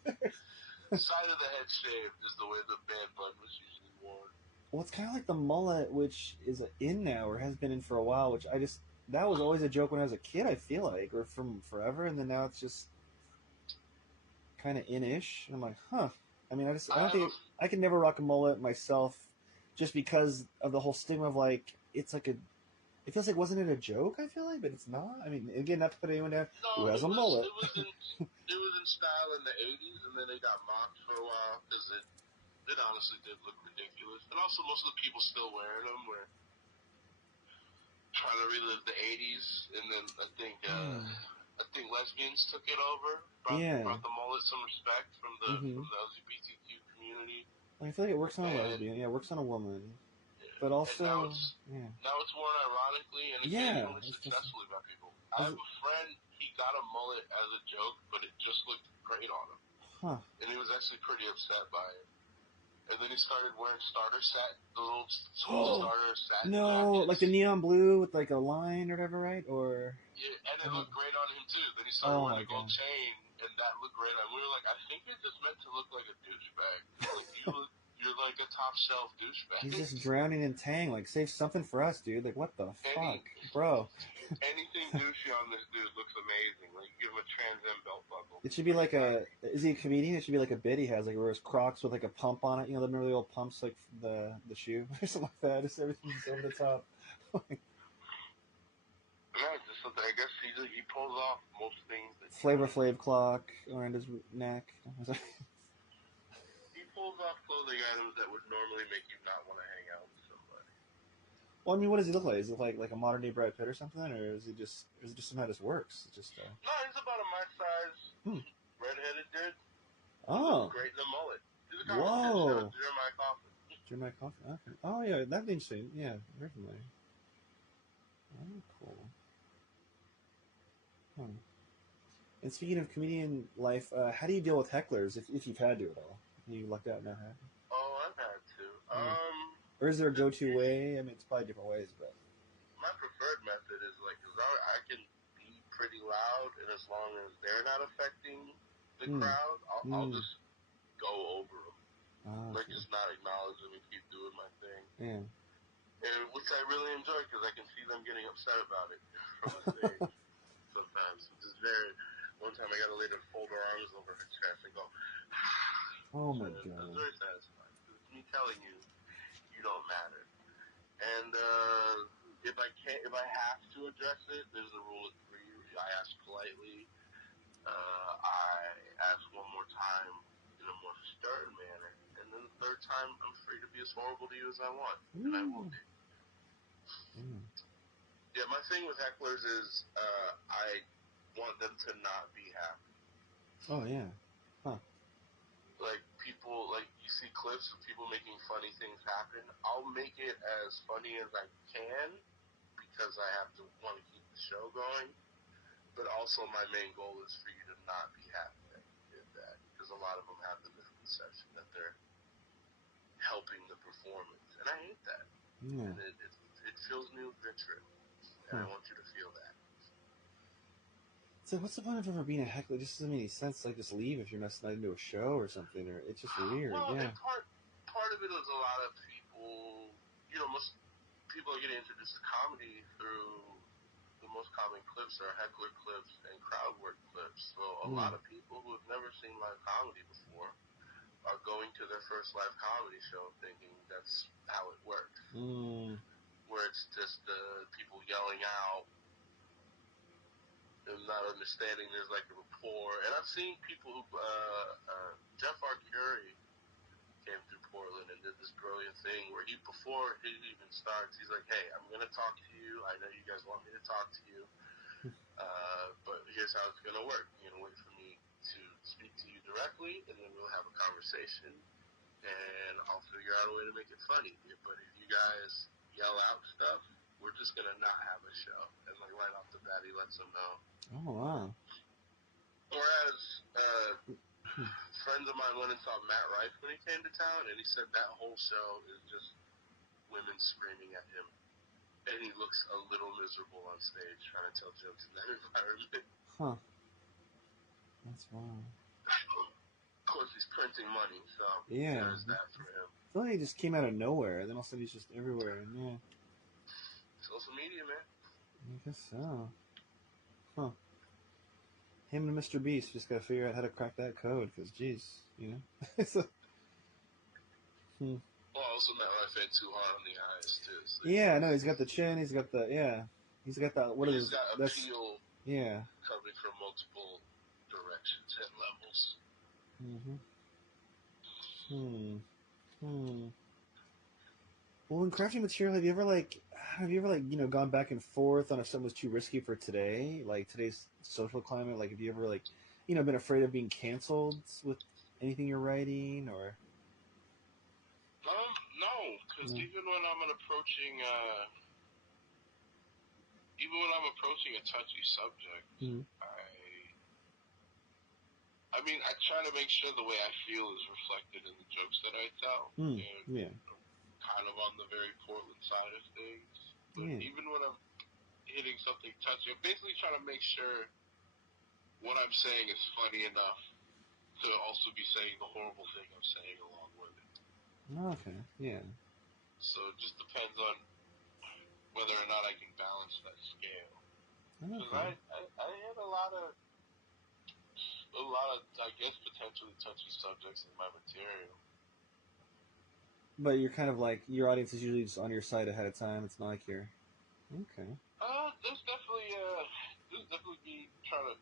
Side of the head shaved is the way the man bun was usually worn. Well, it's kind of like the mullet, which is in now or has been in for a while. Which that was always a joke when I was a kid. I feel like, or from forever, and then now it's just kind of in-ish. And I'm like, huh. I mean, I don't think I could never rock a mullet myself, just because of the whole stigma of like it's like it feels like, wasn't it a joke? I feel like, but it's not. I mean, again, not to put anyone down who has a mullet. It was in style in the '80s, and then it got mocked for a while because it honestly did look ridiculous. And also, most of the people still wearing them were trying to relive the '80s, and then I think lesbians took it over, brought the mullet some respect from the LGBTQ community. I feel like it works on a lesbian. Yeah, it works on a woman. But also, now it's worn ironically and occasionally successfully by people. I have a friend, he got a mullet as a joke, but it just looked great on him. Huh. And he was actually pretty upset by it. And then he started wearing the little starter satin jackets. Like the neon blue with like a line or whatever, right? Or yeah, and it looked great on him too. Then he started wearing a gold chain, and that looked great. And we were like, I think it's just meant to look like a douchebag. Like you're like a top shelf douchebag. He's just drowning in tang. Like, save something for us, dude. Like, what the fuck, bro? Anything douchey on this dude looks amazing. Like, give him a Trans Am belt buckle. It should be like is he a comedian? It should be like a bit he has, like, where his Crocs with like a pump on it. You know, remember the old pumps, like the shoe or something like that. Just everything's over the top. Yeah, just something. I guess he pulls off most things. Flavor Flav clock around his neck. Pulls off clothing items that would normally make you not want to hang out with somebody. Well, I mean, what does he look like? Is it like a modern day Brad Pitt or something, or is it just somehow just works? It's just no, he's about a my size redheaded dude. Oh, great in the mullet. He's a whoa. Jeremiah Coffin. Jeremiah Coffin. Okay. Oh yeah, that'd be interesting. Yeah, very familiar. Oh, cool. And speaking of comedian life, how do you deal with hecklers if you've had to at all? You lucked out now, have you? Oh, I've had to. Or is there a go-to way? I mean, it's probably different ways, but my preferred method is like, cause I can be pretty loud, and as long as they're not affecting the crowd, I'll just go over them, like just not acknowledge them and keep doing my thing. Yeah. And which I really enjoy because I can see them getting upset about it from the stage sometimes. Which is one time I got a lady to fold her arms over her chest and go. Oh my God! It's very satisfying. It's me telling you, you don't matter. And if I have to address it, there's a rule of 3. I ask politely. I ask one more time in a more stern manner, and then the third time, I'm free to be as horrible to you as I want, and I will be. Yeah, my thing with hecklers is I want them to not be happy. Oh yeah. Huh. Like people, like you you see clips of people making funny things happen, I'll make it as funny as I can because I have to want to keep the show going. But also my main goal is for you to not be happy that you did that, because a lot of them have the misconception that they're helping the performance, and I hate that. Yeah. And it fills me with vitriol, and I want you to feel that. So what's the point of ever being a heckler? It just doesn't make any sense. Like, just leave if you're not into a show or something, or it's just weird. Well, yeah. and part of it is a lot of people. Most people are getting introduced to comedy through the most common clips are heckler clips and crowd work clips. So a lot of people who have never seen live comedy before are going to their first live comedy show thinking that's how it works. Where it's just people yelling out and not understanding there's like a rapport. And I've seen people who, Jeff Arcuri came through Portland and did this brilliant thing where before it even starts, he's like, hey, I'm going to talk to you. I know you guys want me to talk to you. But here's how it's going to work. You're going to wait for me to speak to you directly, and then we'll have a conversation, and I'll figure out a way to make it funny. But if you guys yell out stuff, we're just going to not have a show. And like right off the bat, he lets them know. Oh, wow. Whereas friends of mine went and saw Matt Rife when he came to town, and he said that whole show is just women screaming at him. And he looks a little miserable on stage trying to tell jokes in that environment. Huh. That's wild. Of course, he's printing money, so yeah, there's that for him. I feel like he just came out of nowhere, and then all of a sudden he's just everywhere. And yeah. Social media, man. I guess so. Huh. Him and Mr. Beast just gotta figure out how to crack that code, because, geez, so, Well, also Matt Rife ain't too hard on the eyes, too. So yeah, no, he's got the chin, he's got the, he's got that, what is he's got appeal coming from multiple directions and levels. Well, in crafting material, have you ever gone back and forth on if something was too risky for today, like today's social climate? Like, have you ever been afraid of being canceled with anything you're writing, or? No, because even when I'm approaching a touchy subject, I mean, I try to make sure the way I feel is reflected in the jokes that I tell. Kind of on the very Portland side of things. But even when I'm hitting something touchy, I'm basically trying to make sure what I'm saying is funny enough to also be saying the horrible thing I'm saying along with it. Okay, yeah. So it just depends on whether or not I can balance that scale. Because I had a lot of, I guess, potentially touchy subjects in my material. But you're kind of like, your audience is usually just on your side ahead of time. It's not like you're... Okay. There's definitely me trying to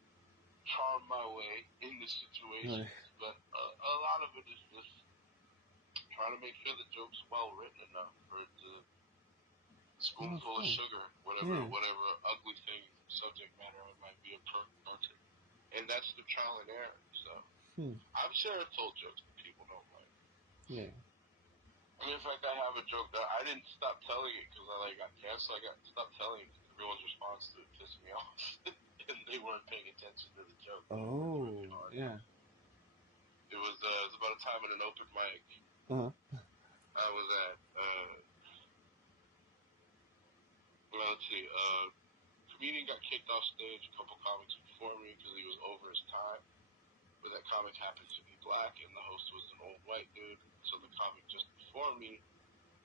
charm my way into situations, but a lot of it is just trying to make sure the joke's well written enough for it to spoonful of sugar, whatever ugly thing, subject matter it might be approaching. And that's the trial and error, so. I'm sure I've told jokes that people don't like. Yeah. I mean, in fact, I have a joke that I didn't stop telling it because I got canceled. I stopped telling it because everyone's response to it pissed me off. And they weren't paying attention to the joke. Oh, yeah. It was about a time at an open mic. I was at, let's see, comedian got kicked off stage a couple comics before me because he was over his time. But that comic happened to be black, and the host was an old white dude. So the comic just before me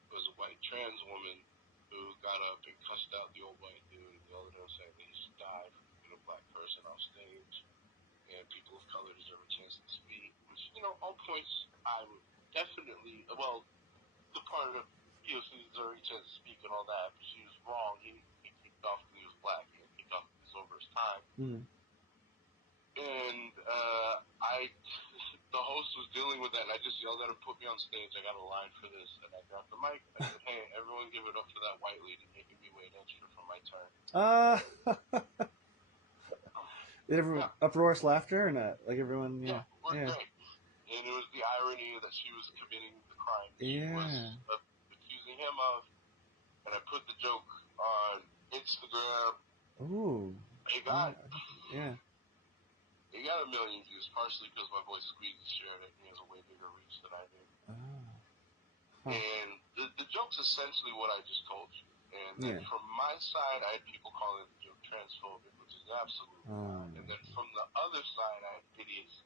was a white trans woman who got up and cussed out the old white dude and yelled at him saying that he should die for being a black person off stage. And people of color deserve a chance to speak. Which, on points I would definitely, the part of POC deserving a chance to speak and all that, but she was wrong. He didn't get kicked off because he was black. He got kicked off because he was over his time. And the host was dealing with that, and I just yelled at him, put me on stage, I got a line for this, and I grabbed the mic, I said, hey, everyone give it up for that white lady making me wait extra for my turn. Did everyone uproarious laughter or not? Like everyone, Yeah, we're great. And it was the the irony that she was committing the crime she was Yeah. accusing him of, and I put the joke on Instagram. Ooh. It Yeah. got Yeah. it got 1,000,000 views, partially because my boy Squeezy shared it. He has a way bigger reach than I do. Oh. Huh. And the joke's essentially what I just told you. And then Yeah. from my side, I had people calling the joke transphobic, which is absolutely not. And then from the other side, I had idiots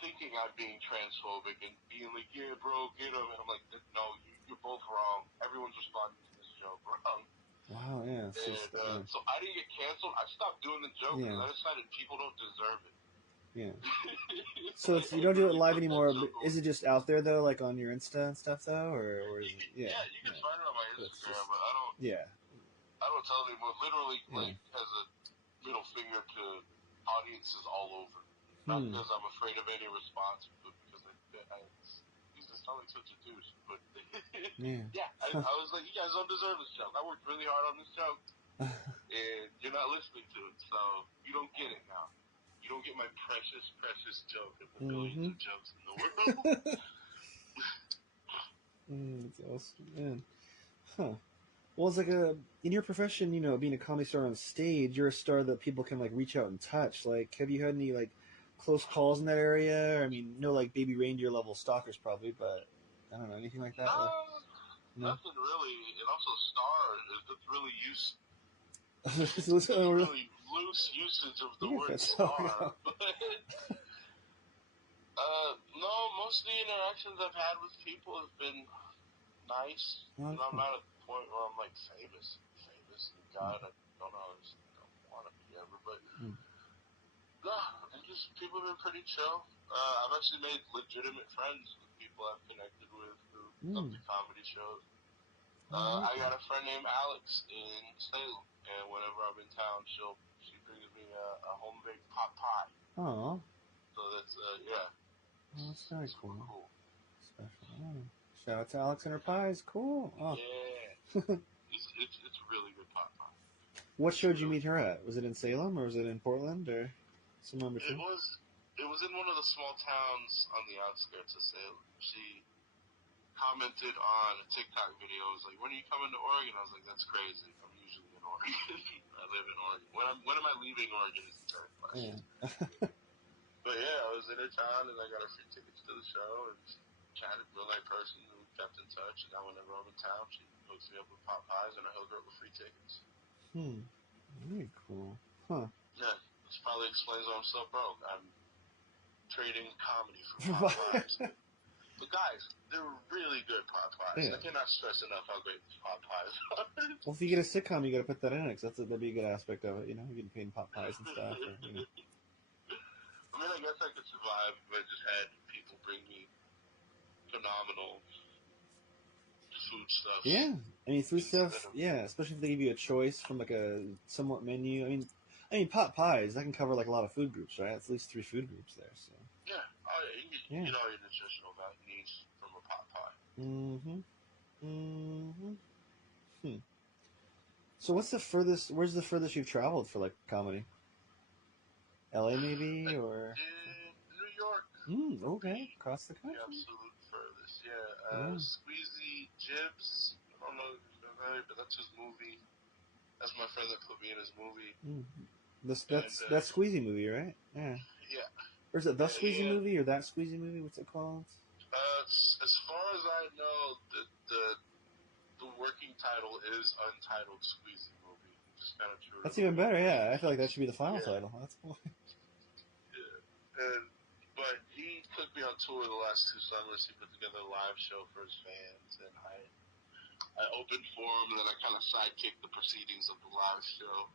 thinking I'm being transphobic and being like, yeah, bro, get him. And I'm like, no, you're both wrong. Everyone's responding to this joke wrong. Wow. Yeah. It's And just. Yeah. so I didn't get canceled. I stopped doing the joke because Yeah. I decided people don't deserve it. Yeah. So it's, you don't do it Really live put that anymore. joke Is away. it just out there though, like on your Insta and stuff though, or is it? Yeah. Yeah, you can Yeah. find it on my But it's Instagram, just. but Yeah. I don't tell anyone. Literally, Yeah. like as a middle finger to audiences all over. Not Hmm. because I'm afraid of any response, but because Jesus, sound like such a douche. But Yeah. yeah, I was like, you guys don't deserve this joke. I worked really hard on this joke, and you're not listening to it, so you don't get it now. You don't get my precious, precious joke of the billions of jokes in the world. That's awesome, man. Huh. Well, it's like in your profession, being a comedy star on stage, you're a star that people can like reach out and touch. Like, have you had any like close calls in that area? I mean, no like baby reindeer level stalkers probably, but I don't know anything like that. No, Or no. nothing really. And also, star is just really Let's it's go. really loose usage of the Yeah, word that's all. Yeah. star. But no, most of the interactions I've had with people have been nice. Oh, And I'm cool. not at the point where I'm like famous. And God, I don't know. I just don't want to be ever. But no, and just people have been pretty chill. I've actually made legitimate friends with people I've connected with who come to comedy shows. I got a friend named Alex in Salem, and whenever I'm in town, she brings me a home baked pot pie. Oh, So that's yeah. that's very Super cool. cool. Special. Oh. Shout out to Alex and her pies. Cool. Oh. Yeah. It's really good pot pie. What show did you meet her at? Was it in Salem or was it in Portland or somewhere in between? It was in one of the small towns on the outskirts of Salem. She commented on a TikTok video. I was like, "When are you coming to Oregon?" I was like, "That's crazy. I'm usually in Oregon. I live in Oregon. When am I leaving Oregon is the third question." Yeah. But yeah, I was in her town and I got her free tickets to the show and chatted, real nice person, and we kept in touch. And now whenever I'm in town, she hooks me up with pot pies and I hook her up with free tickets. Very cool. Huh. Yeah, this probably explains why I'm so broke. I'm trading comedy for pot pies. But guys, they're really good pot pies. Yeah. I cannot stress enough how great these pot pies are. Well, if you get a sitcom, you got to put that in it, because that'd be a good aspect of it. You getting paid in pot pies and stuff. Or, I mean, I guess I could survive if I just had people bring me phenomenal food stuff. Yeah, I mean food stuff. Yeah, especially if they give you a choice from like a somewhat menu. I mean pot pies that can cover like a lot of food groups, right? It's at least 3 food groups there. So Yeah, you get all your nutritional needs from a pot pie. So what's the furthest? Where's the furthest you've traveled for like comedy? LA maybe or? New York. Okay, across the The country. absolute furthest. Yeah. Squeezy Jibs. I don't know if you're familiar, but that's his movie. That's my friend that put me in his movie. That's Squeezy movie, right? Yeah. Yeah. Or is it the Squeezy movie or that Squeezy movie? What's it called? As far as I know, the working title is Untitled Squeezy Movie. Just kind of true. That's even better. Yeah, I feel like that should be the final title. That's cool. Yeah. But he took me on tour the last 2 summers. He put together a live show for his fans, and I opened for him, and then I kind of sidekicked the proceedings of the live show.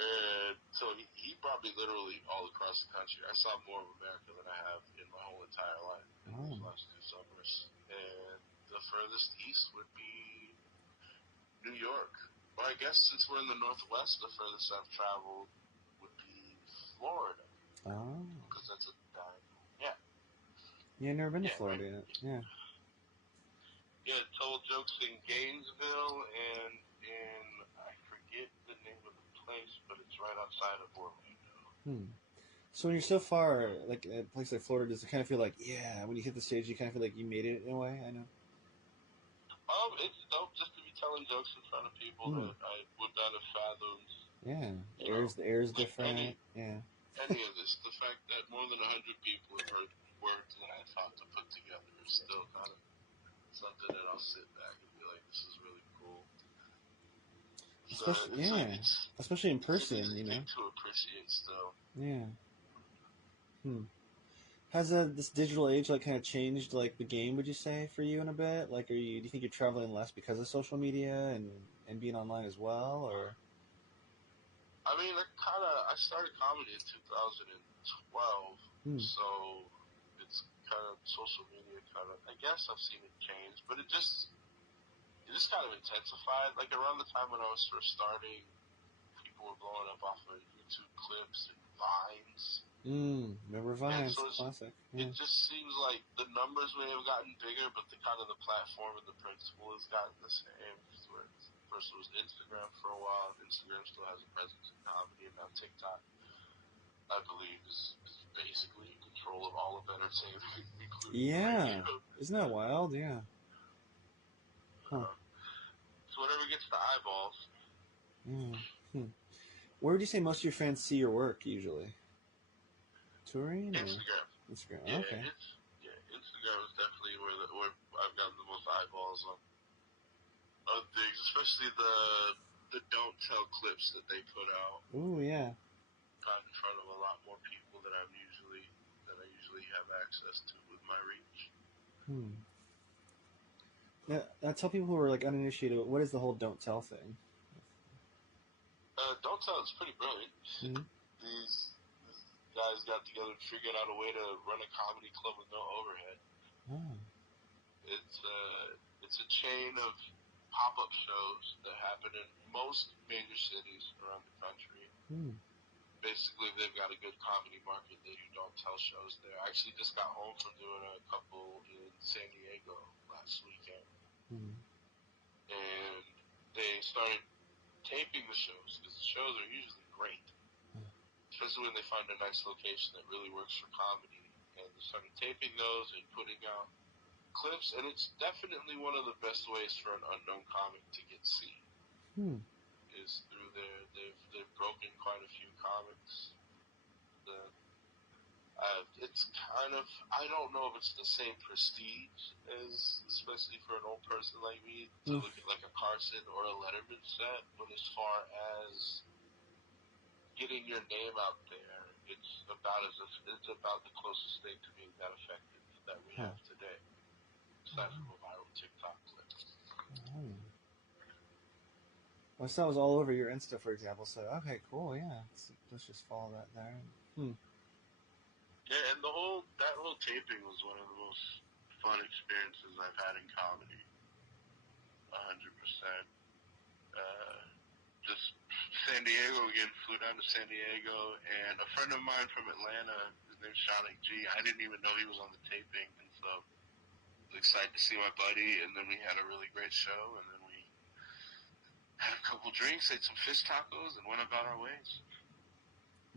And so he brought me literally all across the country. I saw more of America than I have in my whole entire life in those last 2 summers. And the furthest east would be New York. Well, I guess since we're in the Northwest, the furthest I've traveled would be Florida. Oh. Because that's a yeah. Yeah, never been to Florida yet. Yeah. Yeah, told jokes in Gainesville and in I forget the name of the place, but it's right outside of Orlando. So when you're so far, like at a place like Florida, does it kind of feel like, yeah, when you hit the stage, you kind of feel like you made it in a way? I know. It's dope just to be telling jokes in front of people Hmm. that I would not have fathomed. Yeah, You know, the air's like different. Yeah. any of this. The fact that more than 100 people have heard words that I thought to put together is still kind of something that I'll sit back and be like, this is really cool. So Especially, yeah, especially in it's an person, easy you thing know. to appreciate still. Yeah. Hmm. Has this digital age like kind of changed like the game? Would you say for you in a bit? Like, do you think you're traveling less because of social media and being online as well, or? I mean, I started comedy in 2012, Hmm. so it's kind of social media kind of. I guess I've seen it change, but it just kind of intensified. Like around the time when I was first starting, people were blowing up off of YouTube clips and vines, Remember and Vines, so classic. it Yeah. just seems like the numbers may have gotten bigger, but the kind of the platform and the principle has gotten the same. Where first it was Instagram for a while. Instagram still has a presence in comedy, and now TikTok, I believe, is basically in control of all of entertainment, including Yeah. radio. Isn't that wild? Yeah. Huh. Uh, so whatever gets the eyeballs. Yeah. Hmm. Where would you say most of your fans see your work usually? Touring or Instagram. Instagram? Oh, Yeah, okay. Instagram is definitely where I've gotten the most eyeballs on things, especially the don't tell clips that they put out. Ooh, yeah. Got in front of a lot more people that I usually have access to with my reach. Hmm. Now, tell people who are like uninitiated, what is the whole don't tell thing? Don't tell it's pretty brilliant. Mm-hmm. These guys got together and figured out a way to run a comedy club with no overhead. Oh. It's a chain of pop-up shows that happen in most major cities around the country. Hmm. Basically, they've got a good comedy market. They do don't tell shows there. I actually just got home from doing a couple in San Diego last weekend, Hmm. and they started taping the shows because the shows are usually great, especially when they find a nice location that really works for comedy. And they started taping those and putting out clips, and it's definitely one of the best ways for an unknown comic to get seen. Hmm. Is through they've broken quite a few comics. The it's kind of I don't know if it's the same prestige as especially for an old person like me to Oof. look at like a Carson or a Letterman set, but as far as getting your name out there, it's about the closest thing to being that effective that we Huh. have today, aside from a viral TikTok clip. Oh. Well, I saw it was all over your Insta, for example. So okay, cool. Yeah, let's just follow that there. Hmm. Yeah, and that whole taping was one of the most fun experiences I've had in comedy. 100%. Uh, just San Diego again. Flew down to San Diego, and a friend of mine from Atlanta, his name's Shanik G. I didn't even know he was on the taping, and so I was excited to see my buddy. And then we had a really great show, and then we had a couple drinks, ate some fish tacos, and went about our ways.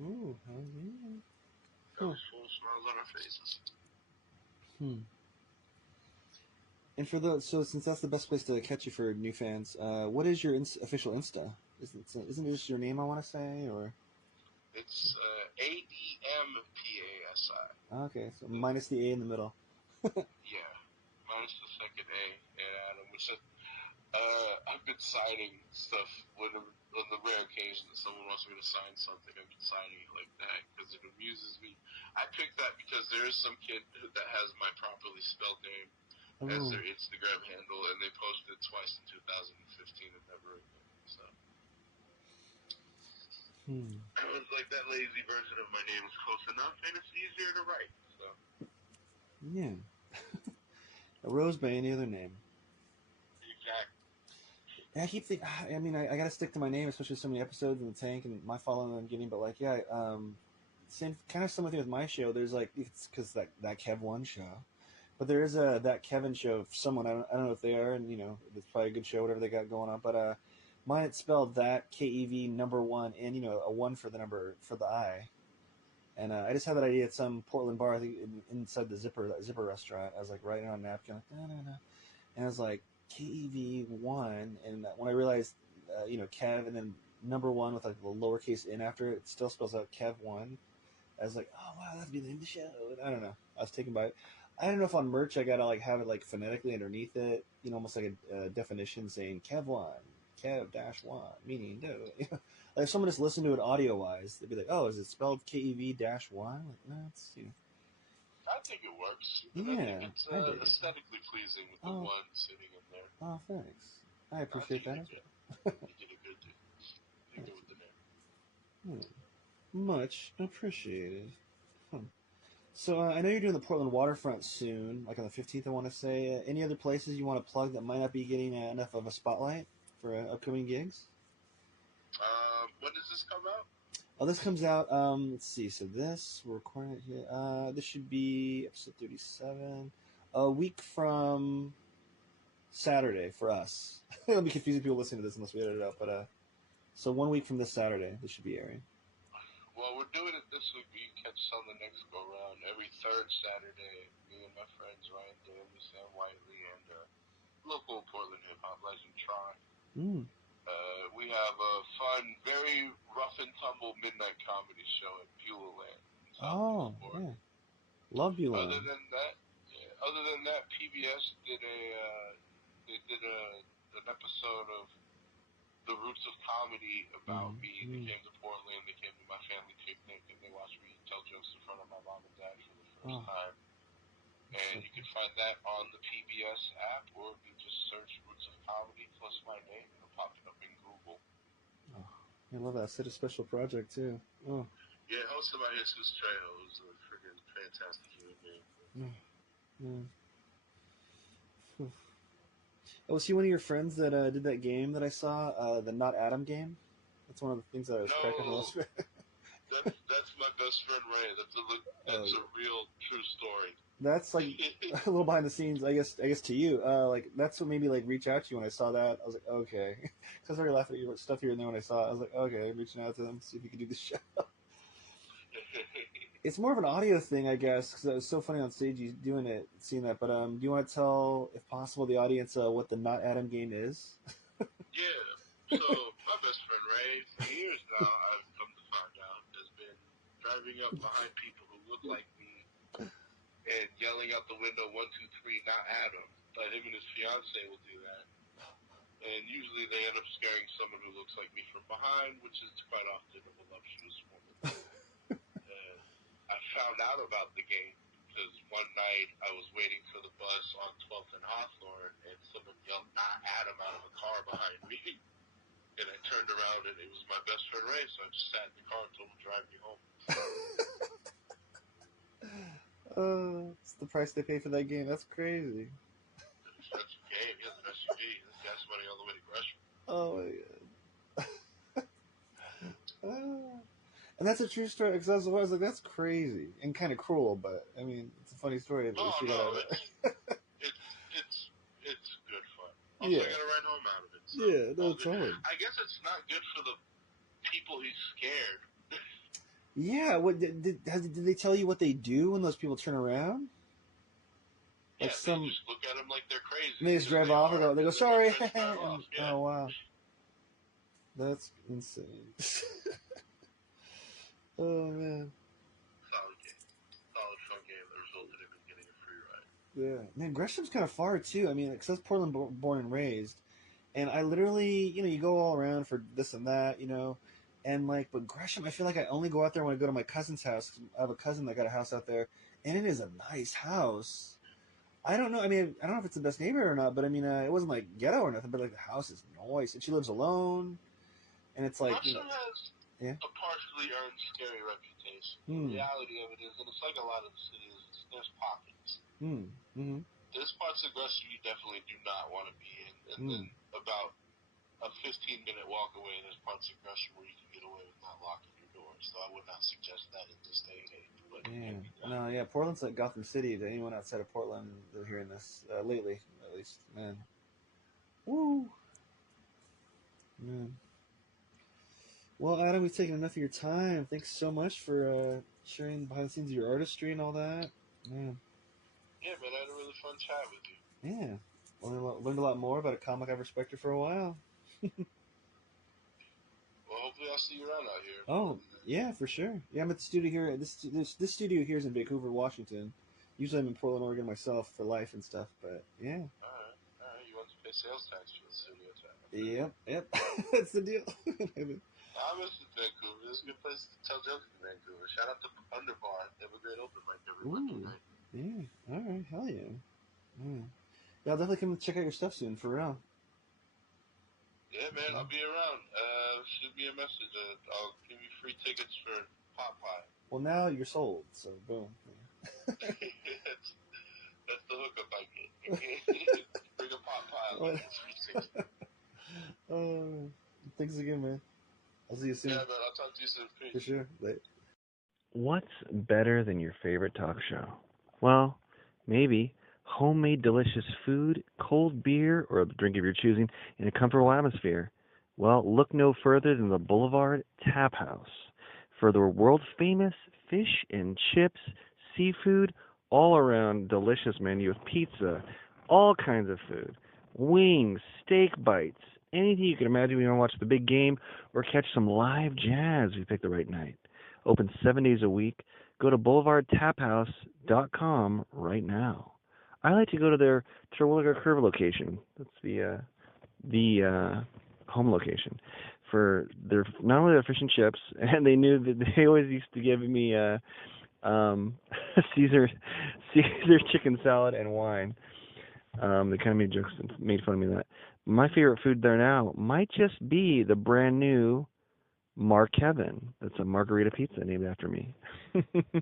Ooh. Hell yeah. That Huh. was full of smiles on our faces. Hmm. And for the so since that's the best place to catch you for new fans, what is your official Insta? Isn't it just your name? I want to say or It's ADMPASI. okay, so minus the A in the middle. Yeah, minus the second A and Adam, which is, I've been signing stuff on the rare occasion that someone wants me to sign something. I've been signing it like that because it amuses me. I picked that because there is some kid that has my properly spelled name as Oh. their Instagram handle, and they posted it twice in 2015 and never again. So Hmm. I was like, that lazy version of my name is close enough, and it's easier to write. So Yeah. A rose by any other name. exactly. Yeah, I keep thinking. I mean, I got to stick to my name, especially so many episodes in the tank and my following I'm getting. But like, yeah, same kind of similar thing with my show. There's like it's because that Kev One show, but there is a that Kevin show. Of someone I don't know if they are, and it's probably a good show, whatever they got going on. But mine it's spelled that KEV number one, and a one for the number for the I. And I just had that idea at some Portland bar, I think inside the Zipper restaurant. I was like writing on a napkin, like, no, no, no. And I was like, KEV1. And when I realized, Kev and then number one with like the lowercase n after it, it still spells out Kev1. I was like, oh, wow, that'd be the name of the show. And I don't know. I was taken by it. I don't know if on merch I gotta like have it like phonetically underneath it, almost like a definition saying Kev1, Kev-1, meaning no. Like if someone just listened to it audio wise, they'd be like, oh, is it spelled KEV-1? Like, no, it's I think it works, and I think yeah, it's I dig it. aesthetically pleasing with the Oh, one sitting in there. oh, thanks. I I think appreciate you that did as good. well. You did a good thing. You did Thank good with the name. you. Much appreciated. Huh. So I know you're doing the Portland waterfront soon, like on the 15th. I want to say. Any other places you want to plug that might not be getting enough of a spotlight for upcoming gigs? When does this come out? Oh, this comes out. Let's see. So this we're recording it here. This should be episode 37. A week from Saturday for us. It'll be confusing people listening to this unless we edit it out. But so 1 week from this Saturday, this should be airing. Well, we're doing it this week, but you can catch us on the next go round. Every third Saturday, me and my friends Ryan Daly, Sam Whiteley, and local Portland hip hop legend Tron. Mm. We have a fun, very rough and tumble midnight comedy show at Beulah Land in Oh, Southeast Florida. yeah. Love you, Other Lon. than that, PBS did an episode of The Roots of Comedy about me. They came to Portland, they came to my family picnic, and they watched me tell jokes in front of my mom and dad for the first time. And you can find that on the PBS app, or if you just search Roots of Comedy plus my name, it'll pop up in Google. Oh, I love that. Such a special project too. Oh. Yeah, hosted by Jesus Trejo, who's a freaking fantastic human being. Yeah. Oh, was he one of your friends that did that game that I saw, the Not Adam game? That's one of the things that I was cracking the most. That's my best friend Ray. That's a real true story. That's like a little behind the scenes, I guess to you. Like that's what made me like reach out to you when I saw that. I was like, okay, because I was already laughing at your stuff here and there when I saw it. I was like, okay, reaching out to them, see if you could do the show. It's more of an audio thing, I guess, because it was so funny on stage you doing it, seeing that. But do you want to tell, if possible, the audience what the Not Adam game is? Yeah. So my best friend Ray, for years now, I've come to find out, has been driving up behind people who look like me and yelling out the window, 1, 2, 3, not Adam. But him and his fiance will do that. And usually they end up scaring someone who looks like me from behind, which is quite often a voluptuous woman. I found out about the game because one night I was waiting for the bus on 12th and Hawthorne, and someone yelled, not Adam, out of a car behind me. And I turned around, and it was my best friend Ray, so I just sat in the car and told him to drive me home. It's the price they pay for that game. That's crazy. That's a game. He has an SUV. That's gas money all the way to Gresham. Oh my god. And that's a true story. Because I was like, that's crazy and kind of cruel, but I mean, it's a funny story. It's good fun. Also, Yeah. I got to ride home out of it. So Yeah, no, totally. I guess it's not good for the people he's scared. Yeah. What did they tell you what they do when those people turn around? Yeah, Like they just look at them like they're crazy. And they just drive off. They go, sorry. Yeah. Oh wow. That's insane. Oh man. Solid game. Solid fun game that resulted in him getting a free ride. Yeah, man, Gresham's kind of far too. I mean, because that's Portland born and raised, and I literally, you go all around for this and that, and like, but Gresham, I feel like I only go out there when I go to my cousin's house. I have a cousin that got a house out there, and it is a nice house. I don't know. I mean, I don't know if it's the best neighborhood or not, but I mean, it wasn't like ghetto or nothing. But like, the house is nice, and she lives alone, and it's like, Gresham has a partially earned scary reputation. The reality of it is, and it's like a lot of the cities, there's pockets. There's parts of Gresham you definitely do not want to be in, and then about a 15-minute walk away, there's parts of Gresham where you can get away with not locking your doors. So I would not suggest that in this day and age. But Portland's like Gotham City to anyone outside of Portland that's hearing this lately, at least. Man, woo, man. Well, Adam, we've taken enough of your time. Thanks so much for sharing behind the scenes of your artistry and all that. Man, Yeah, man, I had a really fun chat with you. yeah. Learned a lot more about a comic I've respected for a while. Well, hopefully I'll see you around out here. Oh, yeah, for sure. Yeah, I'm at the studio here. This studio here is in Vancouver, Washington. Usually I'm in Portland, Oregon myself for life and stuff, but yeah. All right. You want to pay sales tax for the studio time? Yep. That's the deal. I miss Vancouver. It's a good place to tell jokes in Vancouver. Shout out to Underbar. They have a great open mic every Monday Ooh, night. yeah. All right, hell yeah. Yeah, I'll definitely come check out your stuff soon, for real. Yeah, man, I'll be around. Shoot me a message. I'll give you free tickets for Pot Pie. Well, now you're sold, so boom. That's the hookup I get. Bring a pot pie. What? It's free tickets. Thanks again, man. I'll see you soon. Yeah, man, I'll talk to you soon. Peace. For sure. Bye. What's better than your favorite talk show? Well, maybe homemade delicious food, cold beer, or a drink of your choosing in a comfortable atmosphere. Well, look no further than the Boulevard Tap House for the world famous fish and chips, seafood, all around delicious menu with pizza, all kinds of food, wings, steak bites, anything you can imagine when you want to watch the big game or catch some live jazz if you pick the right night. Open 7 days a week. Go to boulevardtaphouse.com right now. I like to go to their Terwilliger Curve location. That's the home location for their not only their fish and chips, and they knew that they always used to give me Caesar chicken salad and wine. They kind of made jokes and made fun of me of that. My favorite food there now might just be the brand new Mark Kevin. That's a margarita pizza named after me. Don't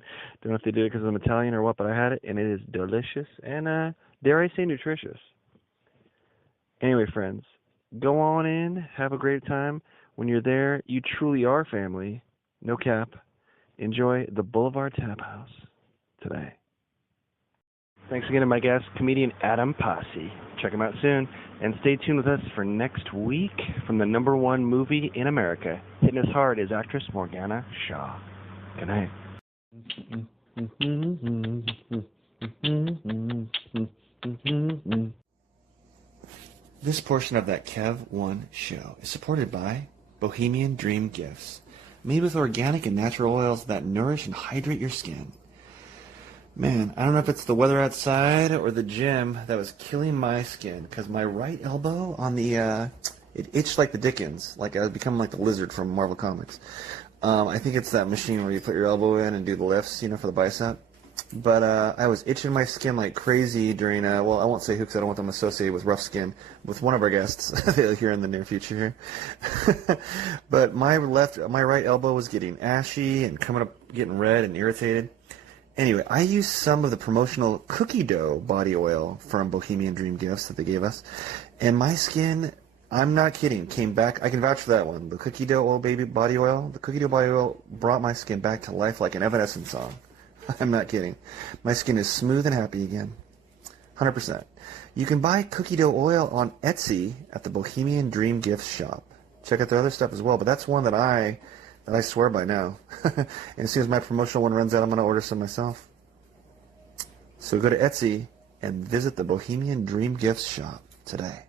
know if they did it because I'm Italian or what, but I had it, and it is delicious and, dare I say, nutritious. Anyway, friends, go on in, have a great time. When you're there, you truly are family. No cap. Enjoy the Boulevard Tap House today. Thanks again to my guest, comedian Adam Pasi. Check him out soon. And stay tuned with us for next week from the #1 movie in America. Hitting us hard is actress Morgana Shaw. Good night. This portion of that Kev 1 show is supported by Bohemian Dream Gifts, made with organic and natural oils that nourish and hydrate your skin. Man, I don't know if it's the weather outside or the gym that was killing my skin, because my right elbow on the, it itched like the Dickens, like I was becoming like the lizard from Marvel Comics. I think it's that machine where you put your elbow in and do the lifts, for the bicep. But I was itching my skin like crazy during, well, I won't say who because I don't want them associated with rough skin, with one of our guests here in the near future here. But my right elbow was getting ashy and coming up, getting red and irritated. Anyway, I used some of the promotional cookie dough body oil from Bohemian Dream Gifts that they gave us, and my skin, I'm not kidding, came back. I can vouch for that one. The cookie dough oil body oil. The cookie dough body oil brought my skin back to life like an Evanescence song. I'm not kidding. My skin is smooth and happy again. 100%. You can buy cookie dough oil on Etsy at the Bohemian Dream Gifts shop. Check out their other stuff as well, but that's one that I swear by now. And as soon as my promotional one runs out, I'm going to order some myself. So go to Etsy and visit the Bohemian Dream Gifts shop today.